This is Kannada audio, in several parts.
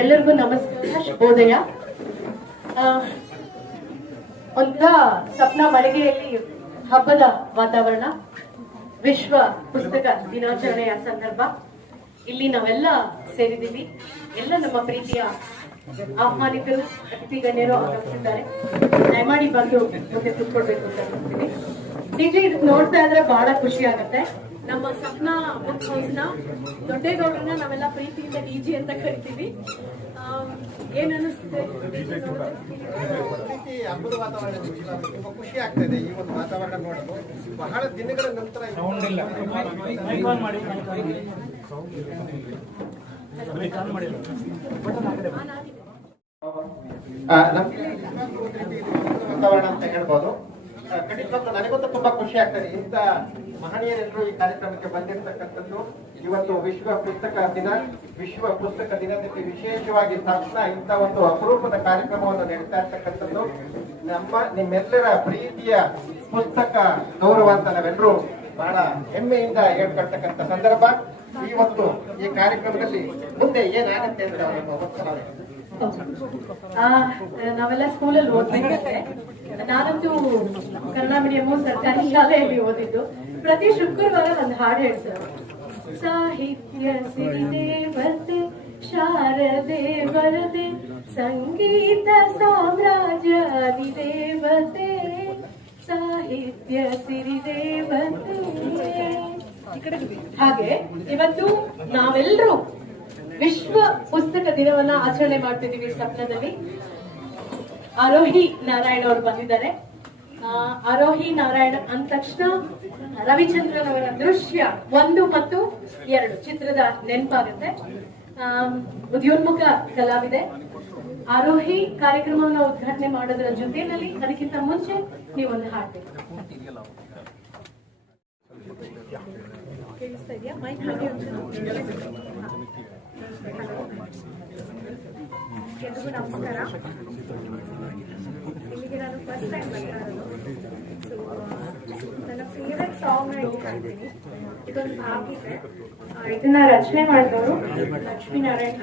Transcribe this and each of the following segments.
ಎಲ್ಲರಿಗೂ ನಮಸ್ಕಾರ, ಶುಭೋದಯ. ಒಂಥರ ಸಪ್ನ ಮಳಿಗೆಯಲ್ಲಿ ಹಬ್ಬದ ವಾತಾವರಣ, ವಿಶ್ವ ಪುಸ್ತಕ ದಿನಾಚರಣೆಯ ಸಂದರ್ಭ. ಇಲ್ಲಿ ನಾವೆಲ್ಲ ಸೇರಿದ್ದೀವಿ. ಎಲ್ಲ ನಮ್ಮ ಪ್ರೀತಿಯ ಆಹ್ವಾನಿತರು, ಅತಿಥಿ ಗಣ್ಯರು ಆಗಮಿಸಿದ್ದಾರೆ. ದಯಮಾಡಿ ಬಂದು ಮುಂದೆ ಕೂತ್ಕೊಳ್ಬೇಕು ಅಂತ ಹೇಳ್ತೀನಿ. ಡಿಜೆ ಇದು ನೋಡ್ತಾ ಇದ್ರೆ ಬಹಳ ಖುಷಿ ಆಗುತ್ತೆ. ನಮ್ಮ ಸಪ್ನ ಬುಕ್ ಹೌಸ್ನ ದೊಡ್ಡೇಗೌಡರನ್ನ ನಾವೆಲ್ಲ ಪ್ರೀತಿಯಿಂದ ಡಿಜೆ ಅಂತ ಕರಿತೀವಿ. ಏನ್ ಅನಿಸ್ತದೆ? ಹಬ್ಬದ ವಾತಾವರಣ ತುಂಬಾ ಖುಷಿ ಆಗ್ತದೆ. ಈ ಒಂದು ವಾತಾವರಣ ನೋಡಲು ಬಹಳ ದಿನಗಳ ನಂತರ ವಾತಾವರಣ ಅಂತ ಹೇಳ್ಬೋದು. ಖಂಡಿತವಾಗ್ಲೂ ನನಗಂತೂ ತುಂಬಾ ಖುಷಿ ಆಗ್ತದೆ. ಇಂಥ ಮಹನೀಯರೆಲ್ಲರೂ ಈ ಕಾರ್ಯಕ್ರಮಕ್ಕೆ ಬಂದಿರತಕ್ಕಂಥದ್ದು. ಇವತ್ತು ವಿಶ್ವ ಪುಸ್ತಕ ದಿನ. ವಿಶ್ವ ಪುಸ್ತಕ ದಿನದಲ್ಲಿ ವಿಶೇಷವಾಗಿ ತಕ್ಷಣ ಇಂಥ ಒಂದು ಅಪರೂಪದ ಕಾರ್ಯಕ್ರಮವನ್ನು ನಡೆಸ್ತಾ ಇರ್ತಕ್ಕಂಥದ್ದು ನಿಮ್ಮೆಲ್ಲರ ಪ್ರೀತಿಯ ಪುಸ್ತಕ ಗೌರವ ಅಂತ ನಾವೆಲ್ಲರೂ ಬಹಳ ಹೆಮ್ಮೆಯಿಂದ ಹೇಳ್ಕೊಳ್ತಕ್ಕಂಥ ಸಂದರ್ಭ. ಇವತ್ತು ಈ ಕಾರ್ಯಕ್ರಮದಲ್ಲಿ ಮುಂದೆ ಏನಾಗುತ್ತೆ ಅಂತ ನಾವೆಲ್ಲ ಸ್ಕೂಲಲ್ಲಿ ಓದ್ಬೇಕಾದ್ರೆ, ನಾನಂತೂ ಕನ್ನಡ ಮೀಡಿಯಂ ಸರ್ಕಾರಿ ಶಾಲೆಯಲ್ಲಿ ಓದಿದ್ದು. ಪ್ರತಿ ಶುಕ್ರವಾರ ಒಂದು ಹಾಡು ಹೇಳ್ತಾರೆ. ಸಾಹಿತ್ಯ ಸಿರಿದೇವತೆ ಶಾರದೆ ವರದೆ, ಸಂಗೀತ ಸಾಮ್ರಾಜ್ಯ ಅಧಿದೇವತೆ, ಸಾಹಿತ್ಯ ಸಿರಿದೇವತೆ. ಹಾಗೆ ಇವತ್ತು ನಾವೆಲ್ಲರೂ ವಿಶ್ವ ಪುಸ್ತಕ ದಿನವನ್ನ ಆಚರಣೆ ಮಾಡ್ತಿದ್ದೀವಿ. ಸಪ್ನದಲ್ಲಿ ಆರೋಹಿ ನಾರಾಯಣ ಅವರು ಬಂದಿದ್ದಾರೆ. ಆರೋಹಿ ನಾರಾಯಣ ಅಂದ ತಕ್ಷಣ ರವಿಚಂದ್ರನ್ ಅವರ ದೃಶ್ಯ 1 ಮತ್ತು 2 ಚಿತ್ರದ ನೆನಪಾಗುತ್ತೆ. ಉದ್ಯೋನ್ಮುಖ ಕಲಾವಿದೆ. ಆರೋಹಿ ಕಾರ್ಯಕ್ರಮವನ್ನು ಉದ್ಘಾಟನೆ ಮಾಡೋದ್ರ ಜೊತೆಯಲ್ಲಿ ಅದಕ್ಕಿಂತ ಮುಂಚೆ ನೀವೊಂದು ಹಾಡ್ಬೇಕು. ಕೇಳಿಸ್ತಾ ಇದೆಯಾ? ಮೈಕ್ ಹಾಗೆ ಎಲ್ರಿಗೂ ನಮಸ್ಕಾರ. ಇಲ್ಲಿಗೆ ನಾನು ಫಸ್ಟ್ ಟೈಮ್ ಬರ್ತಾ ಇರೋದು. ನನ್ನ ಫೇವ್ರೆಟ್ ಸಾಂಗ್ ಹೇಳ್ತೀನಿ. ಇದೊಂದು ಭಾಗಿದೆ. ಇದನ್ನ ರಚನೆ ಮಾಡಿದವರು ಲಕ್ಷ್ಮೀನಾರಾಯಣ್.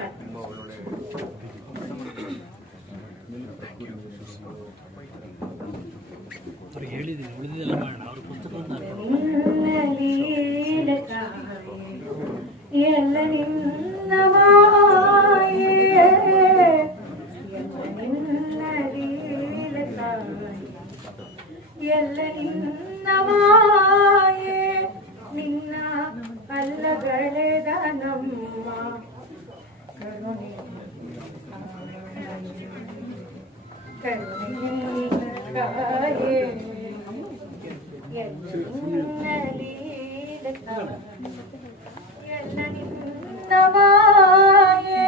ಎಲ್ಲ ನಿನ್ನ ಮಾಯೆ, ಎಲ್ಲ ನಿನ್ನ ಮಾಯೆ, ನಿನ್ನ ಅಲ್ಲಗಳೆದ ನಮ್ಮ ಕರುಣೆ ಕಾಯೆ, ಎಲ್ಲ ನಿನ್ನ ಮಾಯೆ,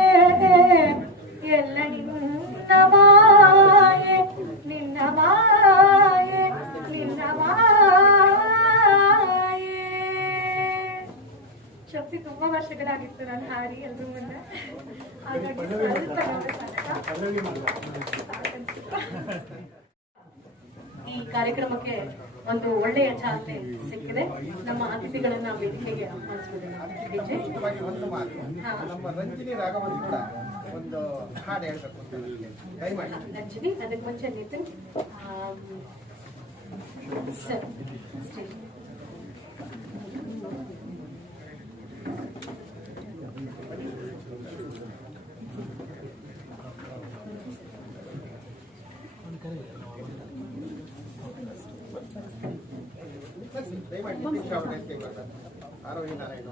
ಎಲ್ಲ ನಿನ್ನ ಮಾಯೆ, ನಿನ್ನ ಮಾಯೆ, ನಿನ್ನ ಮಾಯೆ. ಶಕ್ತಿ ತುಂಬಾ ವರ್ಷಗಳಾಗಿತ್ತು ನಾನು ಹಾಡಿ ಎಲ್ರೂ ಮುಂದೆ. ಹಾಗಾಗಿ ಈ ಕಾರ್ಯಕ್ರಮಕ್ಕೆ ಒಂದು ಒಳ್ಳೆಯ ಚಾಲನೆ ಸಿಕ್ಕಿದೆ. ನಮ್ಮ ಅತಿಥಿಗಳನ್ನ ವೇದಿಕೆಗೆ ನಮ್ಮ ರಂಜಿನಿ ರಾಘವನ್ ಕೂಡ ಒಂದು ಹಾಡು ಹೇಳ್ಬೇಕು ಅಂತ ದಯಮಾಡಿ. ರಂಜಿನಿ, ಅದಕ್ಕೆ ಮುಂಚೆ ನಿತಿನ್ ಸರ್ ದಯಮಾಡಿ Arohi Narayana.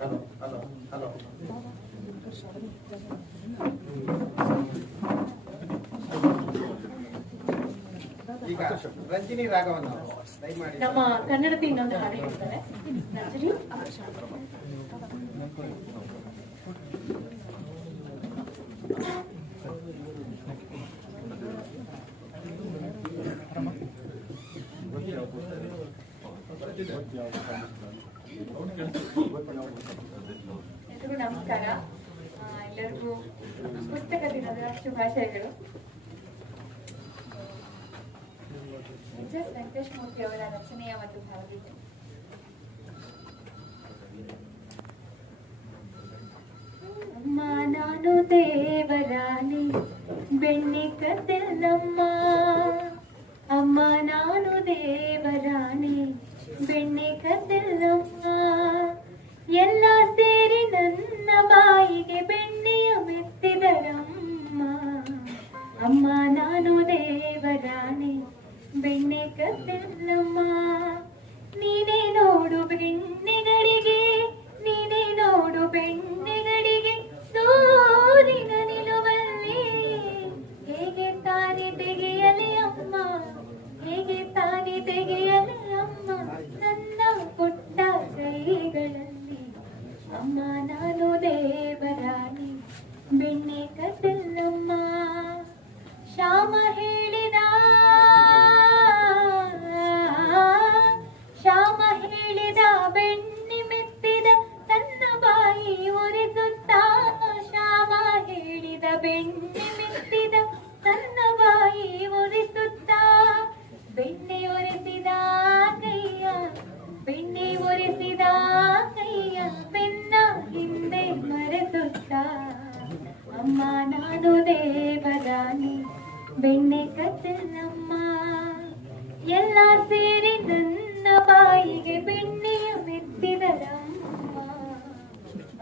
Hello hello hello. ಈಗ ರಂಜಿನಿ ರಾಘವನ್ ದಯಮಾಡಿ ನಮ್ಮ ಕನ್ನಡತಿ ಇನ್ನೊಂದು ಹಾಡು ಹೇಳ್ತಾರೆ. ರಂಜಿನಿ ಎಲ್ರಿಗೂ ನಮಸ್ಕಾರ. ಎಲ್ಲರಿಗೂ ಪುಸ್ತಕ ದಿನದ ಶುಭಾಶಯಗಳು. ಎಚ್ ಎಸ್ ವೆಂಕಟೇಶಮೂರ್ತಿ ಅವರ ರಚನೆಯ ಒಂದು ಭಾವಗೀತೆ. ಅಮ್ಮ ನಾನು ದೇವರಾಣಿ ಬೆಣ್ಣೆ ಕದ್ದೆಲ್ಲಮ್ಮ, ಅಮ್ಮ ನಾನು ದೇವರಾಣಿ ಬೆಣ್ಣೆ ಕದ್ದೆಲ್ಲಮ್ಮ, ಎಲ್ಲ ಸೇರಿ ನನ್ನ ಬಾಯಿಗೆ ಬೆಣ್ಣೆಯ ಮೆತ್ತಿದರಮ್ಮ, ಅಮ್ಮ ನಾನು ದೇವರಾಣಿ ಬೆಣ್ಣೆ ಕದ್ದೆಲ್ಲಮ್ಮ, ನೀನೇ ನೋಡು ಬೆಣ್ಣೆಗಳಿಗೆ, ನೀನೇ ನೋಡು ಬೆಣ್ಣೆಗಳಿಗೆ ಸೂರಿನ ನಿಲುವಲ್ಲಿ ಹೇಗೆ ತಾನೇ ತೆಗೆಯಲೇ ಅಮ್ಮ, ಹೇಗೆ ತಾನೇ ತೆಗೆಯಲೇ ಅಮ್ಮ ನನ್ನ ಪುಟ್ಟ ಕೈಗಳಲ್ಲಿ, ಅಮ್ಮ ನಾನು ದೇವರಾಣಿ ಬೆಣ್ಣೆ ಕದ್ದೆಲ್ಲಮ್ಮ. ಶ್ಯಾಮ ಹೇಳಿದ ಶ್ಯಾಮ ಹೇಳಿದ ಬೆಣ್ಣೆ ಮೆತ್ತಿದ ತನ್ನ ಬಾಯಿ ಒರೆಸುತ್ತಾ, ಶ್ಯಾಮ ಹೇಳಿದ ಬೆಣ್ಣೆ ಮೆತ್ತಿದ ತನ್ನ ಬಾಯಿ ಒರೆಸುತ್ತಾ, ಬೆಣ್ಣೆ ಒರೆಸಿದ ಕೈಯ, ಬೆಣ್ಣೆ ಒರೆಸಿದ ಕೈಯ ಬೆನ್ನ ಹಿಂದೆ ಮರೆಸುತ್ತಾ, ಅಮ್ಮ ನಾನು ದೇವರಾಣಿ ಬೆಣ್ಣೆ ಕದ್ದೆಲ್ಲಮ್ಮ, ಎಲ್ಲ ಸೇರಿ ನನ್ನ ಬಾಯಿಗೆ ಬೆಣ್ಣೆಯ ಮೆತ್ತಿದರಮ್ಮ,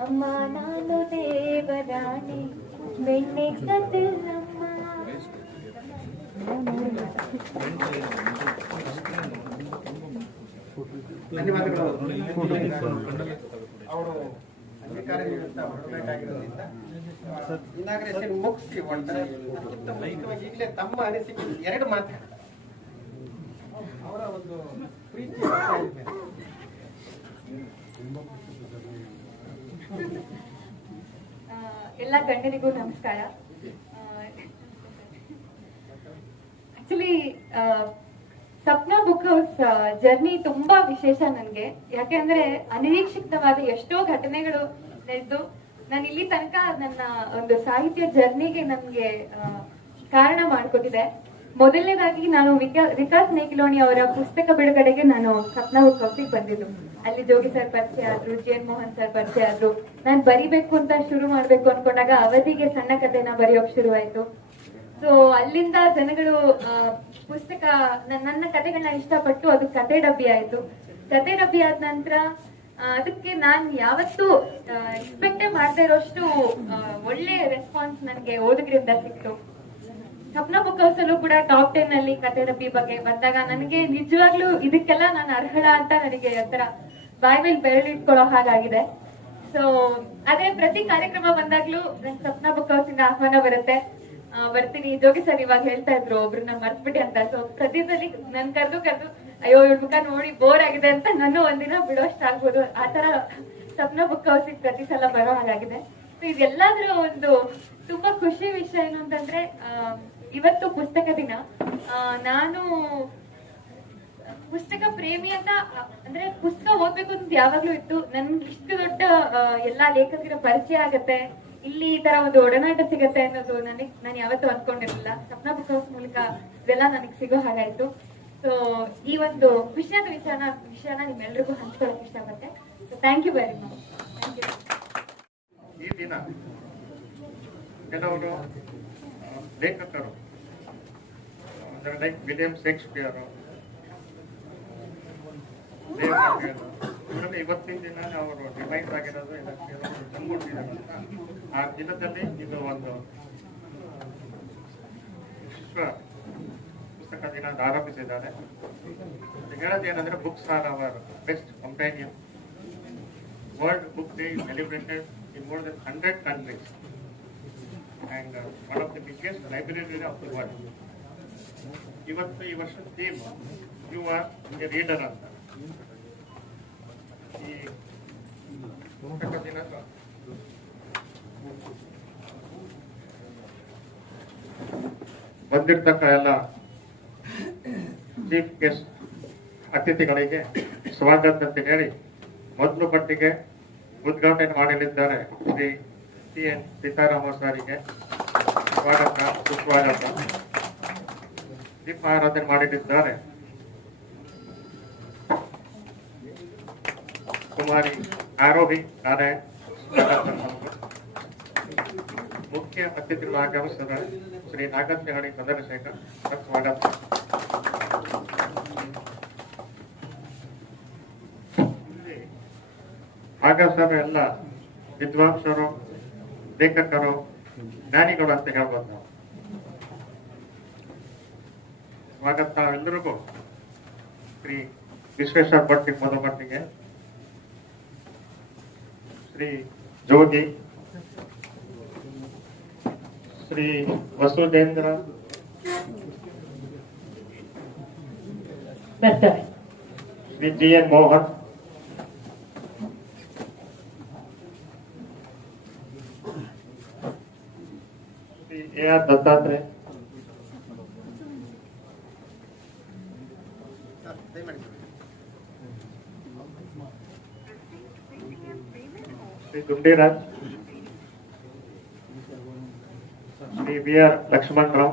ಅಮ್ಮ ನಾನು ದೇವರಾಣಿ ಬೆಣ್ಣೆ ಕದ್ದೆಲ್ಲಮ್ಮ. ಧನ್ಯವಾದಗಳು. ಅವರು ಅಂಗೀಕಾರ ನೀಡುತ್ತಾ ಹೊರಡಬೇಕಾಗಿರೋದ್ರಿಂದ ಇನಾಗ್ರೇಷನ್ ಮುಗಿಸಿ ಹೊರಡ್ತಾರೆ. ಅದಕ್ಕಿಂತ ಮುಖ್ಯವಾಗಿ ಈಗಲೇ ತಮ್ಮ ಅನಿಸಿಕೆ 2 ಮಾತು ಅವರ ಒಂದು ಪ್ರೀತಿ ಎಲ್ಲ ಗಣ್ಯರಿಗೂ ನಮಸ್ಕಾರ. Actually Sapna book house journey ತುಂಬಾ ವಿಶೇಷ ನನ್ಗೆ. ಯಾಕೆಂದ್ರೆ ಅನಿರೀಕ್ಷಿತವಾದ ಎಷ್ಟೋ ಘಟನೆಗಳು ನಡೆದು ನಾನು ಇಲ್ಲಿ ತನಕ ನನ್ನ ಒಂದು ಸಾಹಿತ್ಯ ಜರ್ನಿಗೆ ನನ್ಗೆ ಕಾರಣ ಮಾಡ್ಕೊಟ್ಟಿದೆ. ಮೊದಲನೇದಾಗಿ ನಾನು ವಿಕಾಸ್ ನೇಗಿಲೋಣಿ ಅವರ ಪುಸ್ತಕ ಬಿಡುಗಡೆಗೆ ನಾನು ಸಪ್ನಾ ಬುಕ್ ಹೌಸಿಗೆ ಬಂದಿದ್ದು. ಅಲ್ಲಿ ಜೋಗಿ ಸರ್ ಪರಿಚಯ ಆದ್ರು, ಜೆ.ಎನ್. ಮೋಹನ್ ಸರ್ ಪರಿಚಯ ಆದ್ರು. ನಾನು ಬರಿಬೇಕು ಅಂತ ಶುರು ಮಾಡ್ಬೇಕು ಅನ್ಕೊಂಡಾಗ ಅವಧಿಗೆ ಸಣ್ಣ ಕಥೆನ ಬರೆಯೋಕ್ ಶುರುವಾಯ್ತು. ಸೊ ಅಲ್ಲಿಂದ ಜನಗಳು ಪುಸ್ತಕ ನನ್ನ ಕಥೆಗಳನ್ನ ಇಷ್ಟಪಟ್ಟು ಅದು ಕತೆ ಡಬ್ಬಿ ಆಯ್ತು. ಕತೆ ಡಬ್ಬಿ ಆದ ನಂತರ ಅದಕ್ಕೆ ನಾನ್ ಯಾವತ್ತೂ ಎಕ್ಸ್ಪೆಕ್ಟೇ ಮಾಡದೇ ಇರೋಷ್ಟು ಒಳ್ಳೆ ರೆಸ್ಪಾನ್ಸ್ ನನಗೆ ಓದುಗರಿಂದ ಸಿಕ್ತು. ಸಪ್ನಾ ಬುಕ್ ಹೌಸ್ ಅಲ್ಲೂ ಕೂಡ ಟಾಪ್ 10 ಅಲ್ಲಿ ಕತೆ ಡಬ್ಬಿ ಬಗ್ಗೆ ಬಂದಾಗ ನನಗೆ ನಿಜವಾಗ್ಲೂ ಇದಕ್ಕೆಲ್ಲ ನಾನು ಅರ್ಹಳ ಅಂತ ನನಗೆ ಒಂಥರ ಬಾಯ್ ಮೇಲೆ ಬೆರಳಿಟ್ಕೊಳ್ಳೋ ಹಾಗಾಗಿದೆ. ಸೊ ಅದೇ ಪ್ರತಿ ಕಾರ್ಯಕ್ರಮ ಬಂದಾಗ್ಲೂ ನನ್ ಸಪ್ನಾ ಬುಕ್ ಹೌಸ್ ಇಂದ ಆಹ್ವಾನ ಬರುತ್ತೆ, ಬರ್ತೀನಿ. ಜೋಗಿ ಸರ್ ಇವಾಗ ಹೇಳ್ತಾ ಇದ್ರು ಒಬ್ರನ್ನ ಮರ್ತ್ಬಿಟ್ಟೆ ಅಂತ. ಸೊ ಪ್ರತಿ ಸಲ ನನ್ ಕರ್ದು ಅಯ್ಯೋ ಇವ್ರ ಮುಖ ನೋಡಿ ಬೋರ್ ಆಗಿದೆ ಅಂತ ನಾನು ಒಂದಿನ ಬಿಡೋಷ್ಟು ಆಗ್ಬೋದು. ಆತರ ಸಪ್ನಾ ಬುಕ್ ಹೌಸಿಗೆ ಪ್ರತಿ ಸಲ ಬರೋ ಹಾಗಾಗಿದೆ. ಸೊ ಇದೆಲ್ಲದ್ರ ಒಂದು ತುಂಬಾ ಖುಷಿ ವಿಷಯ ಏನು ಅಂತಂದ್ರೆ ಇವತ್ತು ಪುಸ್ತಕ ದಿನ. ನಾನು ಪುಸ್ತಕ ಪ್ರೇಮಿ ಅಂತ ಅಂದ್ರೆ ಪುಸ್ತಕ ಓದ್ಬೇಕು ಅಂತ ಯಾವಾಗ್ಲೂ ಇತ್ತು. ನನ್ಗೆ ಇಷ್ಟು ದೊಡ್ಡ ಎಲ್ಲಾ ಲೇಖಕರ ಪರಿಚಯ ಆಗತ್ತೆ, ಇಲ್ಲಿ ಈ ತರ ಒಂದು ಒಡನಾಟ ಸಿಗತ್ತೆ ಅನ್ನೋದು ನಾನು ಯಾವತ್ತೂ ಅನ್ಕೊಂಡಿರ್ಲಿಲ್ಲ. ಸಪ್ನಾ ಬುಕ್ ಹೌಸ್ ಮೂಲಕ ಇದೆಲ್ಲ ನನಗೆ ಸಿಗೋ ಹಾಗಾಯ್ತು. ಸೊ ಈ ಒಂದು ವಿಷಯನ ನಿಮ್ಮೆಲ್ರಿಗೂ ಹಂಚ್ಕೊಳಕ್ ಇಷ್ಟಪಟ್ಟೆ. So thank you very much. Thank you. ಈ ದಿನ ಕೆಲವರು ಲೇಖಕರು ಲೈಕ್ ವಿಲಿಯಂ ಶೇಕ್ಸ್ಪಿಯರ್, ಇವತ್ತಿನ ದಿನ ಅವರು ಡಿವೈಸ್ ಆಗಿರೋದು ಇದಕ್ಕೆ ತಂದ್ಕೊಟ್ಟಿದ್ದಾರೆ. ಆ ದಿನದಲ್ಲಿ ಇದು ಒಂದು ವಿಶ್ವ ಪುಸ್ತಕ ದಿನ ಆರಂಭಿಸಿದ್ದಾರೆ. ಹೇಳೋದೇನಂದ್ರೆ books are our best companion. World book day is celebrated in more than 100 countries and one of the biggest library of the world. ಇವತ್ತು ಈ ವರ್ಷದ theme you are a reader ಅಂತ. ಈ ಪುಸ್ತಕ ದಿನ ಬಂದಿರ್ತಕ್ಕ ಎಲ್ಲ ಚೀಫ್ ಗೆಸ್ಟ್ ಅತಿಥಿಗಳಿಗೆ ಸ್ವಾಗತ ಅಂತ ಹೇಳಿ ಮೊದಲು ಪಟ್ಟಿಗೆ ಉದ್ಘಾಟನೆ ಮಾಡಲಿದ್ದಾರೆ ಶ್ರೀ ಟಿ.ಎನ್. ಸೀತಾರಾಮ ಸಾರಿಗೆ ಸ್ವಾಗತ, ಸುಸ್ವಾಗತ. ದೀಪಾರಾಧನೆ ಮಾಡಲಿದ್ದಾರೆ ಕುಮಾರಿ ಆರೋಹಿ ನಾರಾಯಣ್ ಮುಖ್ಯ ಅತಿಥಿಗಳು ಆಗಮಿಸಿದ ಶ್ರೀ ನಾಗತ್ಯಹಳ್ಳಿ ಚಂದ್ರಶೇಖರ್ ಸ್ವಾಗತ. ಆಗಮಿಸಿದ ಎಲ್ಲ ವಿದ್ವಾಂಸರು, ಲೇಖಕರು, ಜ್ಞಾನಿಗಳು ಅಂತ ಹೇಳ್ಬೋದು ನಾವು. ಸ್ವಾಗತ ಎಲ್ಲರಿಗೂ. ಶ್ರೀ ವಿಶ್ವೇಶ್ವರ ಭಟ್ ಮೊದಮಟ್ಟಿಗೆ, ಶ್ರೀ ಜೋಗಿ, ಶ್ರೀ ವಸುಧೇಂದ್ರ, ಬರ್ತಾರೆ. Shri G N Mohan, Shri A R Dattatreya, Shri Gundiraj, Shri B R Lakshmanrao,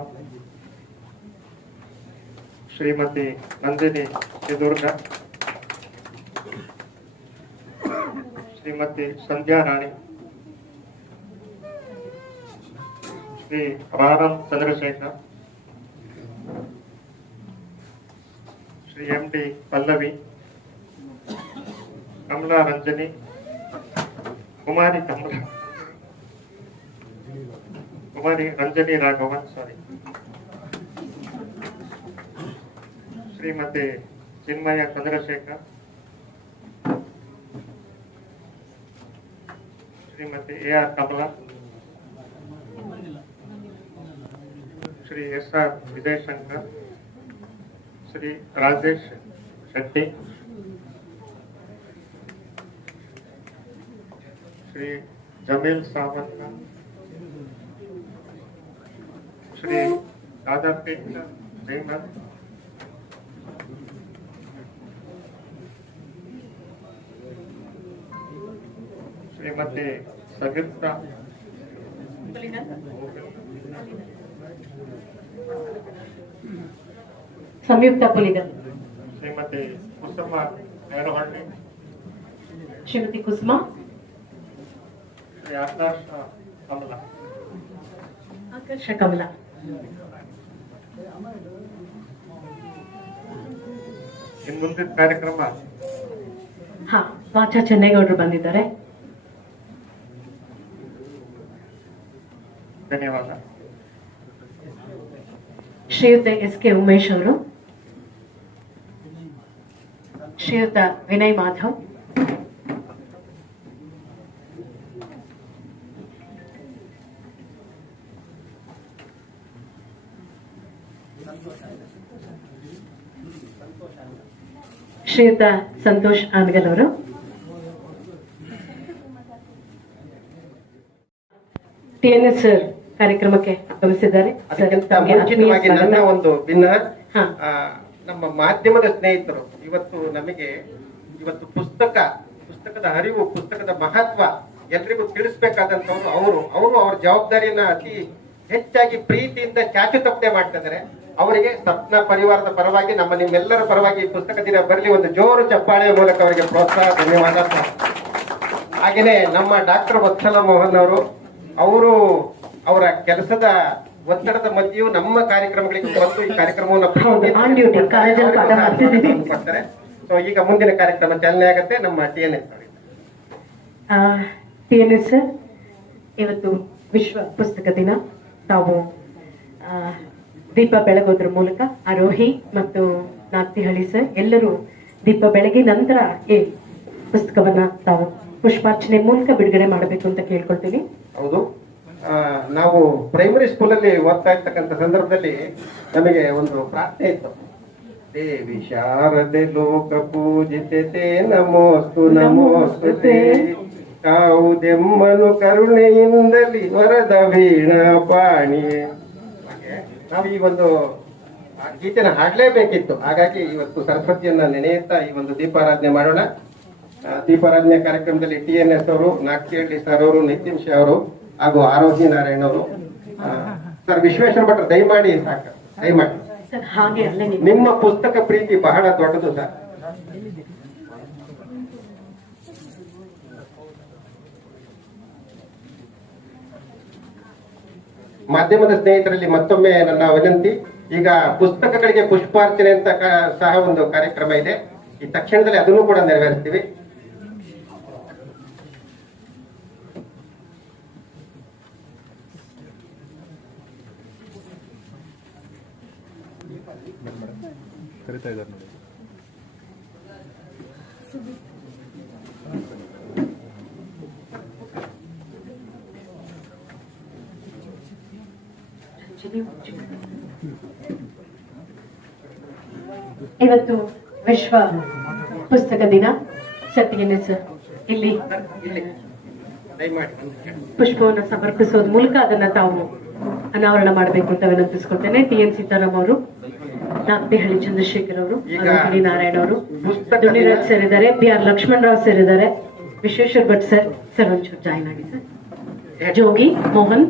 Shrimati Nandini Durga, Shrimati Sandhya Rani, Shri Raram Chandrashekhar, Shri M D Pallavi, Kamala Ranjani, Kumari Ranjani Raghavan, Shrimati Chinmaya Chandrashekhar, Shrimati A R Kamala, Shri S R Vijayashankar, Shri Rajesh Shetty, Shri Jameel Sawant, Shri Radhakrishna Jaiman, Shrimati Samyukta Puligal, Shrimati Kusuma Nerahalli, Shrimati Kusuma, Shri Akash Kamala. ಇನ್ನು ಮುಂದಿನ ಕಾರ್ಯಕ್ರಮ ಹಾ, ವಾಚಾ ಚೆನ್ನೇಗೌಡರು ಬಂದಿದ್ದಾರೆ. ಧನ್ಯವಾದ. ಶ್ರೀಯುತ ಎಸ್ ಕೆ ಉಮೇಶ್ ಅವರು, ಶ್ರೀಯುತ ವಿನಯ್ ಮಾಧವ್, ಶ್ರೀಯುತ ಸಂತೋಷ್ ಆನ್ಗಲ್ ಅವರು, TNS ಸರ್ ಕಾರ್ಯಕ್ರಮಕ್ಕೆ ಆಗಮಿಸಿದ್ದಾರೆ. ಅದಕ್ಕಿಂತ ಮುಂಚಿತವಾಗಿ ನನ್ನ ಒಂದು ಭಿನ್ನ ನಮ್ಮ ಮಾಧ್ಯಮದ ಸ್ನೇಹಿತರು ಇವತ್ತು ಪುಸ್ತಕದ ಅರಿವು, ಪುಸ್ತಕದ ಮಹತ್ವ ಎಲ್ರಿಗೂ ತಿಳಿಸ್ಬೇಕಾದಂತವ್ರು ಅವರು ಅವ್ರ ಜವಾಬ್ದಾರಿಯನ್ನ ಅತಿ ಹೆಚ್ಚಾಗಿ ಪ್ರೀತಿಯಿಂದ ಚಾಚು ತಪ್ಪದೆ ಮಾಡ್ತಾ ಇದ್ದಾರೆ. ಅವರಿಗೆ ಸಪ್ನ ಪರಿವಾರದ ಪರವಾಗಿ, ನಿಮ್ಮೆಲ್ಲರ ಪರವಾಗಿ ಈ ಪುಸ್ತಕ ದಿನ ಬರಲಿ ಒಂದು ಜೋರು ಚಪ್ಪಾಳೆಯ ಮೂಲಕ ಅವರಿಗೆ ಪ್ರೋತ್ಸಾಹ, ಧನ್ಯವಾದ. ಹಾಗೇನೆ ನಮ್ಮ ಡಾಕ್ಟರ್ ವತ್ಸಲ ಮೋಹನ್ ಅವರು ಅವರ ಕೆಲಸದ ಒತ್ತಡದ ಮಧ್ಯೆಯೂ ನಮ್ಮ ಕಾರ್ಯಕ್ರಮಗಳಿಗೆ ಬಂದು ಈ ಕಾರ್ಯಕ್ರಮವನ್ನು ಕೊಡ್ತಾರೆ. ಸೊ ಈಗ ಮುಂದಿನ ಕಾರ್ಯಕ್ರಮ ಚಾಲನೆ ಆಗುತ್ತೆ. ನಮ್ಮ TNS ಸರ್, ಇವತ್ತು ವಿಶ್ವ ಪುಸ್ತಕ ದಿನ. ತಾವು ದೀಪ ಬೆಳಗೋದ್ರ ಮೂಲಕ ಆರೋಹಿ ಮತ್ತು ನಾಗ್ತಿಹಳ್ಳಿ ಸರ್ ಎಲ್ಲರೂ ದೀಪ ಬೆಳಗಿ ನಂತರ ಈ ಪುಸ್ತಕವನ್ನ ತಾವು ಪುಷ್ಪಾರ್ಚನೆ ಮೂಲಕ ಬಿಡುಗಡೆ ಮಾಡಬೇಕು ಅಂತ ಕೇಳ್ಕೊಳ್ತೀನಿ. ಹೌದು, ನಾವು ಪ್ರೈಮರಿ ಸ್ಕೂಲಲ್ಲಿ ಓದ್ತಾ ಇರ್ತಕ್ಕಂಥ ಸಂದರ್ಭದಲ್ಲಿ ನಮಗೆ ಒಂದು ಪ್ರಾರ್ಥನೆ ಇತ್ತು. ದೇವಿ ಶಾರದೆ ಲೋಕ ಪೂಜಿತೆ ನಮೋಸ್ತು ನಮೋಸ್ತುತೆ, ಯಾವುದೆಮ್ಮನು ಕರುಣೆಯಿಂದಲಿ ವರದ ವೀಣಾ ಪಾಣಿಯೇ. ನಾವು ಈ ಒಂದು ಗೀತೆನ ಹಾಡ್ಲೇಬೇಕಿತ್ತು. ಹಾಗಾಗಿ ಇವತ್ತು ಸರಸ್ವತಿಯನ್ನ ನೆನೆಯುತ್ತಾ ಈ ಒಂದು ದೀಪಾರಾಧನೆ ಮಾಡೋಣ. ದೀಪಾರಾಧನೆ ಕಾರ್ಯಕ್ರಮದಲ್ಲಿ TNS ಅವರು, ನಾಗ್ತಿಹಳ್ಳಿ ಸರ್ ಅವರು, ನಿತಿನ್ ಶಾ ಅವರು ಹಾಗೂ ಆರೋಹಿ ನಾರಾಯಣ್ ಅವರು. ಸರ್ ವಿಶ್ವೇಶ್ವರ ಭಟ್ರು ದಯಮಾಡಿ ಸಾಕು, ದಯಮಾಡಿ. ನಿಮ್ಮ ಪುಸ್ತಕ ಪ್ರೀತಿ ಬಹಳ ದೊಡ್ಡದು ಸರ್. ಮಾಧ್ಯಮದ ಸ್ನೇಹಿತರಲ್ಲಿ ಮತ್ತೊಮ್ಮೆ ನನ್ನ ವಿನಂತಿ. ಈಗ ಪುಸ್ತಕಗಳಿಗೆ ಪುಷ್ಪಾರ್ಚನೆ ಅಂತ ಸಹ ಒಂದು ಕಾರ್ಯಕ್ರಮ ಇದೆ. ಈ ತಕ್ಷಣದಲ್ಲಿ ಅದನ್ನು ಕೂಡ ನೆರವೇರಿಸ್ತೀವಿ. ಕರಿತಾ ಇದ್ದಾರೆ ನೋಡಿ. ಇವತ್ತು ವಿಶ್ವ ಪುಸ್ತಕ ದಿನ. ಸತ್ಯಗಿನ ಸರ್ ಇಲ್ಲಿ ಪುಷ್ಪವನ್ನು ಸಮರ್ಪಿಸೋದ್ ಮೂಲಕ ಅದನ್ನ ತಾವು ಅನಾವರಣ ಮಾಡಬೇಕು ಅಂತ ವಿನಂತಿಸ್ಕೊಳ್ತೇನೆ. TN ಸೀತಾರಾಮ್ ಅವರು, ನಾಗತಿಹಳ್ಳಿ ಚಂದ್ರಶೇಖರ್ ಅವರು, ಡಿ ನಾರಾಯಣ ಅವರು, ದುನಿರಾಜ್ ಸರ್ ಇದ್ದಾರೆ, PR ಲಕ್ಷ್ಮಣ್ ರಾವ್ ಸರ್ ಇದ್ದಾರೆ, ವಿಶ್ವೇಶ್ವರ್ ಭಟ್ ಸರ್ ಒಂಚೂರು ಜಾಯಿನ್ ಆಗಿ ಸರ್, ಜೋಗಿ ಮೋಹನ್,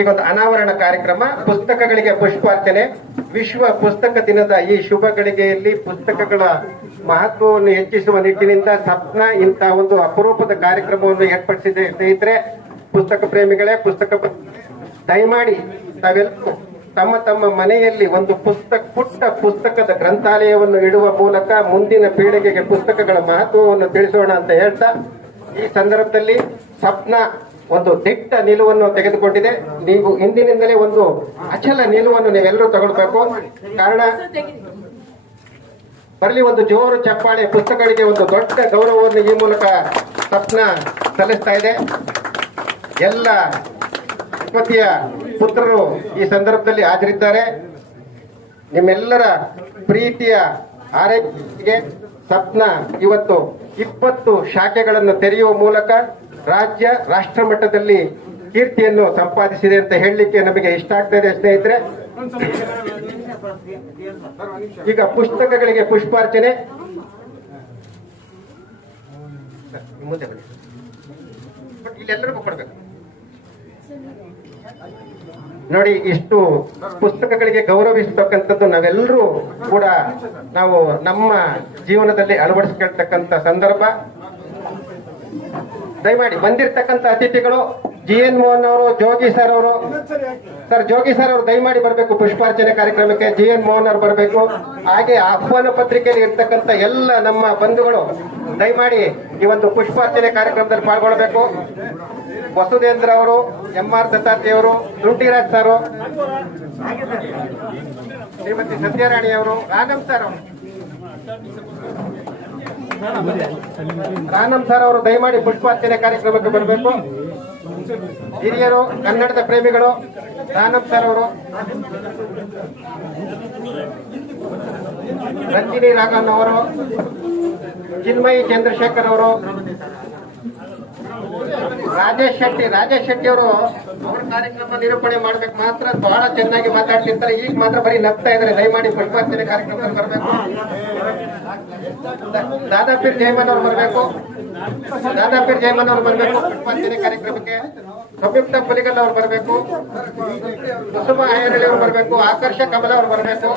ಈಗ ಒಂದು ಅನಾವರಣ ಕಾರ್ಯಕ್ರಮ, ಪುಸ್ತಕಗಳಿಗೆ ಪುಷ್ಪಾರ್ಚನೆ. ವಿಶ್ವ ಪುಸ್ತಕ ದಿನದ ಈ ಶುಭ ಗಳಿಗೆಯಲ್ಲಿ ಪುಸ್ತಕಗಳ ಮಹತ್ವವನ್ನು ಹೆಚ್ಚಿಸುವ ನಿಟ್ಟಿನಿಂದ ಸಪ್ನ ಇಂಥ ಒಂದು ಅಪರೂಪದ ಕಾರ್ಯಕ್ರಮವನ್ನು ಏರ್ಪಡಿಸಿದೆ. ಸ್ನೇಹಿತರೆ, ಪುಸ್ತಕ ಪ್ರೇಮಿಗಳೇ, ದಯಮಾಡಿ ತಾವೆಲ್ಲರೂ ತಮ್ಮ ತಮ್ಮ ಮನೆಯಲ್ಲಿ ಒಂದು ಪುಟ್ಟ ಪುಸ್ತಕದ ಗ್ರಂಥಾಲಯವನ್ನು ಇಡುವ ಮೂಲಕ ಮುಂದಿನ ಪೀಳಿಗೆಗೆ ಪುಸ್ತಕಗಳ ಮಹತ್ವವನ್ನು ತಿಳಿಸೋಣ ಅಂತ ಹೇಳ್ತಾ, ಈ ಸಂದರ್ಭದಲ್ಲಿ ಸಪ್ನ ಒಂದು ದಿಟ್ಟ ನಿಲುವನ್ನು ತೆಗೆದುಕೊಂಡಿದೆ. ನೀವು ಇಂದಿನಿಂದಲೇ ಒಂದು ಅಚಲ ನಿಲುವನ್ನು ನೀವೆಲ್ಲರೂ ತಗೊಳ್ಬೇಕು. ಕಾರಣ ಬರಲಿ ಒಂದು ಜೋರು ಚಪ್ಪಾಳೆ. ಪುಸ್ತಕಗಳಿಗೆ ಒಂದು ದೊಡ್ಡ ಗೌರವವನ್ನು ಈ ಮೂಲಕ ಸಪ್ನ ಸಲ್ಲಿಸ್ತಾ ಇದೆ. ಎಲ್ಲ ಯುವತಿಯ ಪುತ್ರರು ಈ ಸಂದರ್ಭದಲ್ಲಿ ಹಾಜರಿದ್ದಾರೆ. ನಿಮ್ಮೆಲ್ಲರ ಪ್ರೀತಿಯ ಆರೈಕೆಗೆ ಸಪ್ನ ಇವತ್ತು 20 ಶಾಖೆಗಳನ್ನು ತೆರೆಯುವ ಮೂಲಕ ರಾಜ್ಯ ರಾಷ್ಟ್ರ ಮಟ್ಟದಲ್ಲಿ ಕೀರ್ತಿಯನ್ನು ಸಂಪಾದಿಸಿದೆ ಅಂತ ಹೇಳಲಿಕ್ಕೆ ನಮಗೆ ಇಷ್ಟ ಆಗ್ತಾ ಸ್ನೇಹಿತರೆ. ಈಗ ಪುಸ್ತಕಗಳಿಗೆ ಪುಷ್ಪಾರ್ಚನೆ. ಮುಂದೆ ಬನ್ನಿ, ಇಲ್ಲೆಲ್ಲರಿಗೂ ಕೊಡ್ಬೇಕು ನೋಡಿ. ಇಷ್ಟು ಪುಸ್ತಕಗಳಿಗೆ ಗೌರವಿಸತಕ್ಕಂಥದ್ದು ನಾವೆಲ್ಲರೂ ಕೂಡ ನಾವು ನಮ್ಮ ಜೀವನದಲ್ಲಿ ಅಳವಡಿಸಿಕೊಳ್ತಕ್ಕಂಥ ಸಂದರ್ಭ. ದಯಮಾಡಿ ಬಂದಿರತಕ್ಕಂಥ ಅತಿಥಿಗಳು GN ಮೋಹನ್ ಅವರು, ಜೋಗಿ ಸರ್ ಅವರು, ಜೋಗಿ ಸರ್ ಅವರು ದಯಮಾಡಿ ಬರಬೇಕು ಪುಷ್ಪಾರ್ಚನೆ ಕಾರ್ಯಕ್ರಮಕ್ಕೆ. GN ಮೋಹನ್ ಅವರು ಬರಬೇಕು. ಹಾಗೆ ಆಹ್ವಾನ ಪತ್ರಿಕೆಯಲ್ಲಿ ಇರ್ತಕ್ಕಂಥ ಎಲ್ಲ ನಮ್ಮ ಬಂಧುಗಳು ದಯಮಾಡಿ ಈ ಒಂದು ಪುಷ್ಪಾರ್ಚನೆ ಕಾರ್ಯಕ್ರಮದಲ್ಲಿ ಪಾಲ್ಗೊಳ್ಳಬೇಕು. ವಸುಧೇಂದ್ರ ಅವರು, MR ದತ್ತಾತ್ರಿ ಅವರು, ದುಂಟಿರಾಜ್ ಸರ್, ಶ್ರೀಮತಿ ಸತ್ಯರಾಣಿ ಅವರು, ರಾನಮ್ ಸರ್ ಅವರು ದಯಮಾಡಿ ಪುಷ್ಪಾರ್ಚನೆ ಕಾರ್ಯಕ್ರಮಕ್ಕೆ ಬರಬೇಕು. ಹಿರಿಯರು, ಕನ್ನಡದ ಪ್ರೇಮಿಗಳು, ರಾನಮ್ ಸರ್ ಅವರು, ರಂಜಿನಿ ರಾಘವನ್ ಅವರು, ಚಿನ್ಮಯಿ ಚಂದ್ರಶೇಖರ್ ಅವರು, ರಾಜೇಶ್ ಶೆಟ್ಟಿ ಅವರು ಅವ್ರ ಕಾರ್ಯಕ್ರಮ ನಿರೂಪಣೆ ಮಾಡ್ಬೇಕು. ಮಾತ್ರ ಬಹಳ ಚೆನ್ನಾಗಿ ಮಾತಾಡ್ತಿರ್ತಾರೆ. ಈಗ ಮಾತ್ರ ಬರೀ ನಗ್ತಾ ಇದ್ದಾರೆ. ದಯಮಾಡಿ ಪುಷ್ಪಾರ್ಚನೆ ಕಾರ್ಯಕ್ರಮದಲ್ಲಿ ಬರಬೇಕು. ದಾದಾಪೀರ್ ಜಯಮನ್ ಅವರು ಬರಬೇಕು. ಪುಷ್ಪಾರ್ಚನೆ ಕಾರ್ಯಕ್ರಮಕ್ಕೆ. ಸಂಯುಕ್ತ ಪುಲಿಗಲ್ ಅವರು ಬರಬೇಕು. ಕುಸುಮ ಆಯರಳ್ಳಿ ಅವರು ಬರಬೇಕು. ಆಕರ್ಷ ಕಮಲ ಅವರು ಬರಬೇಕು.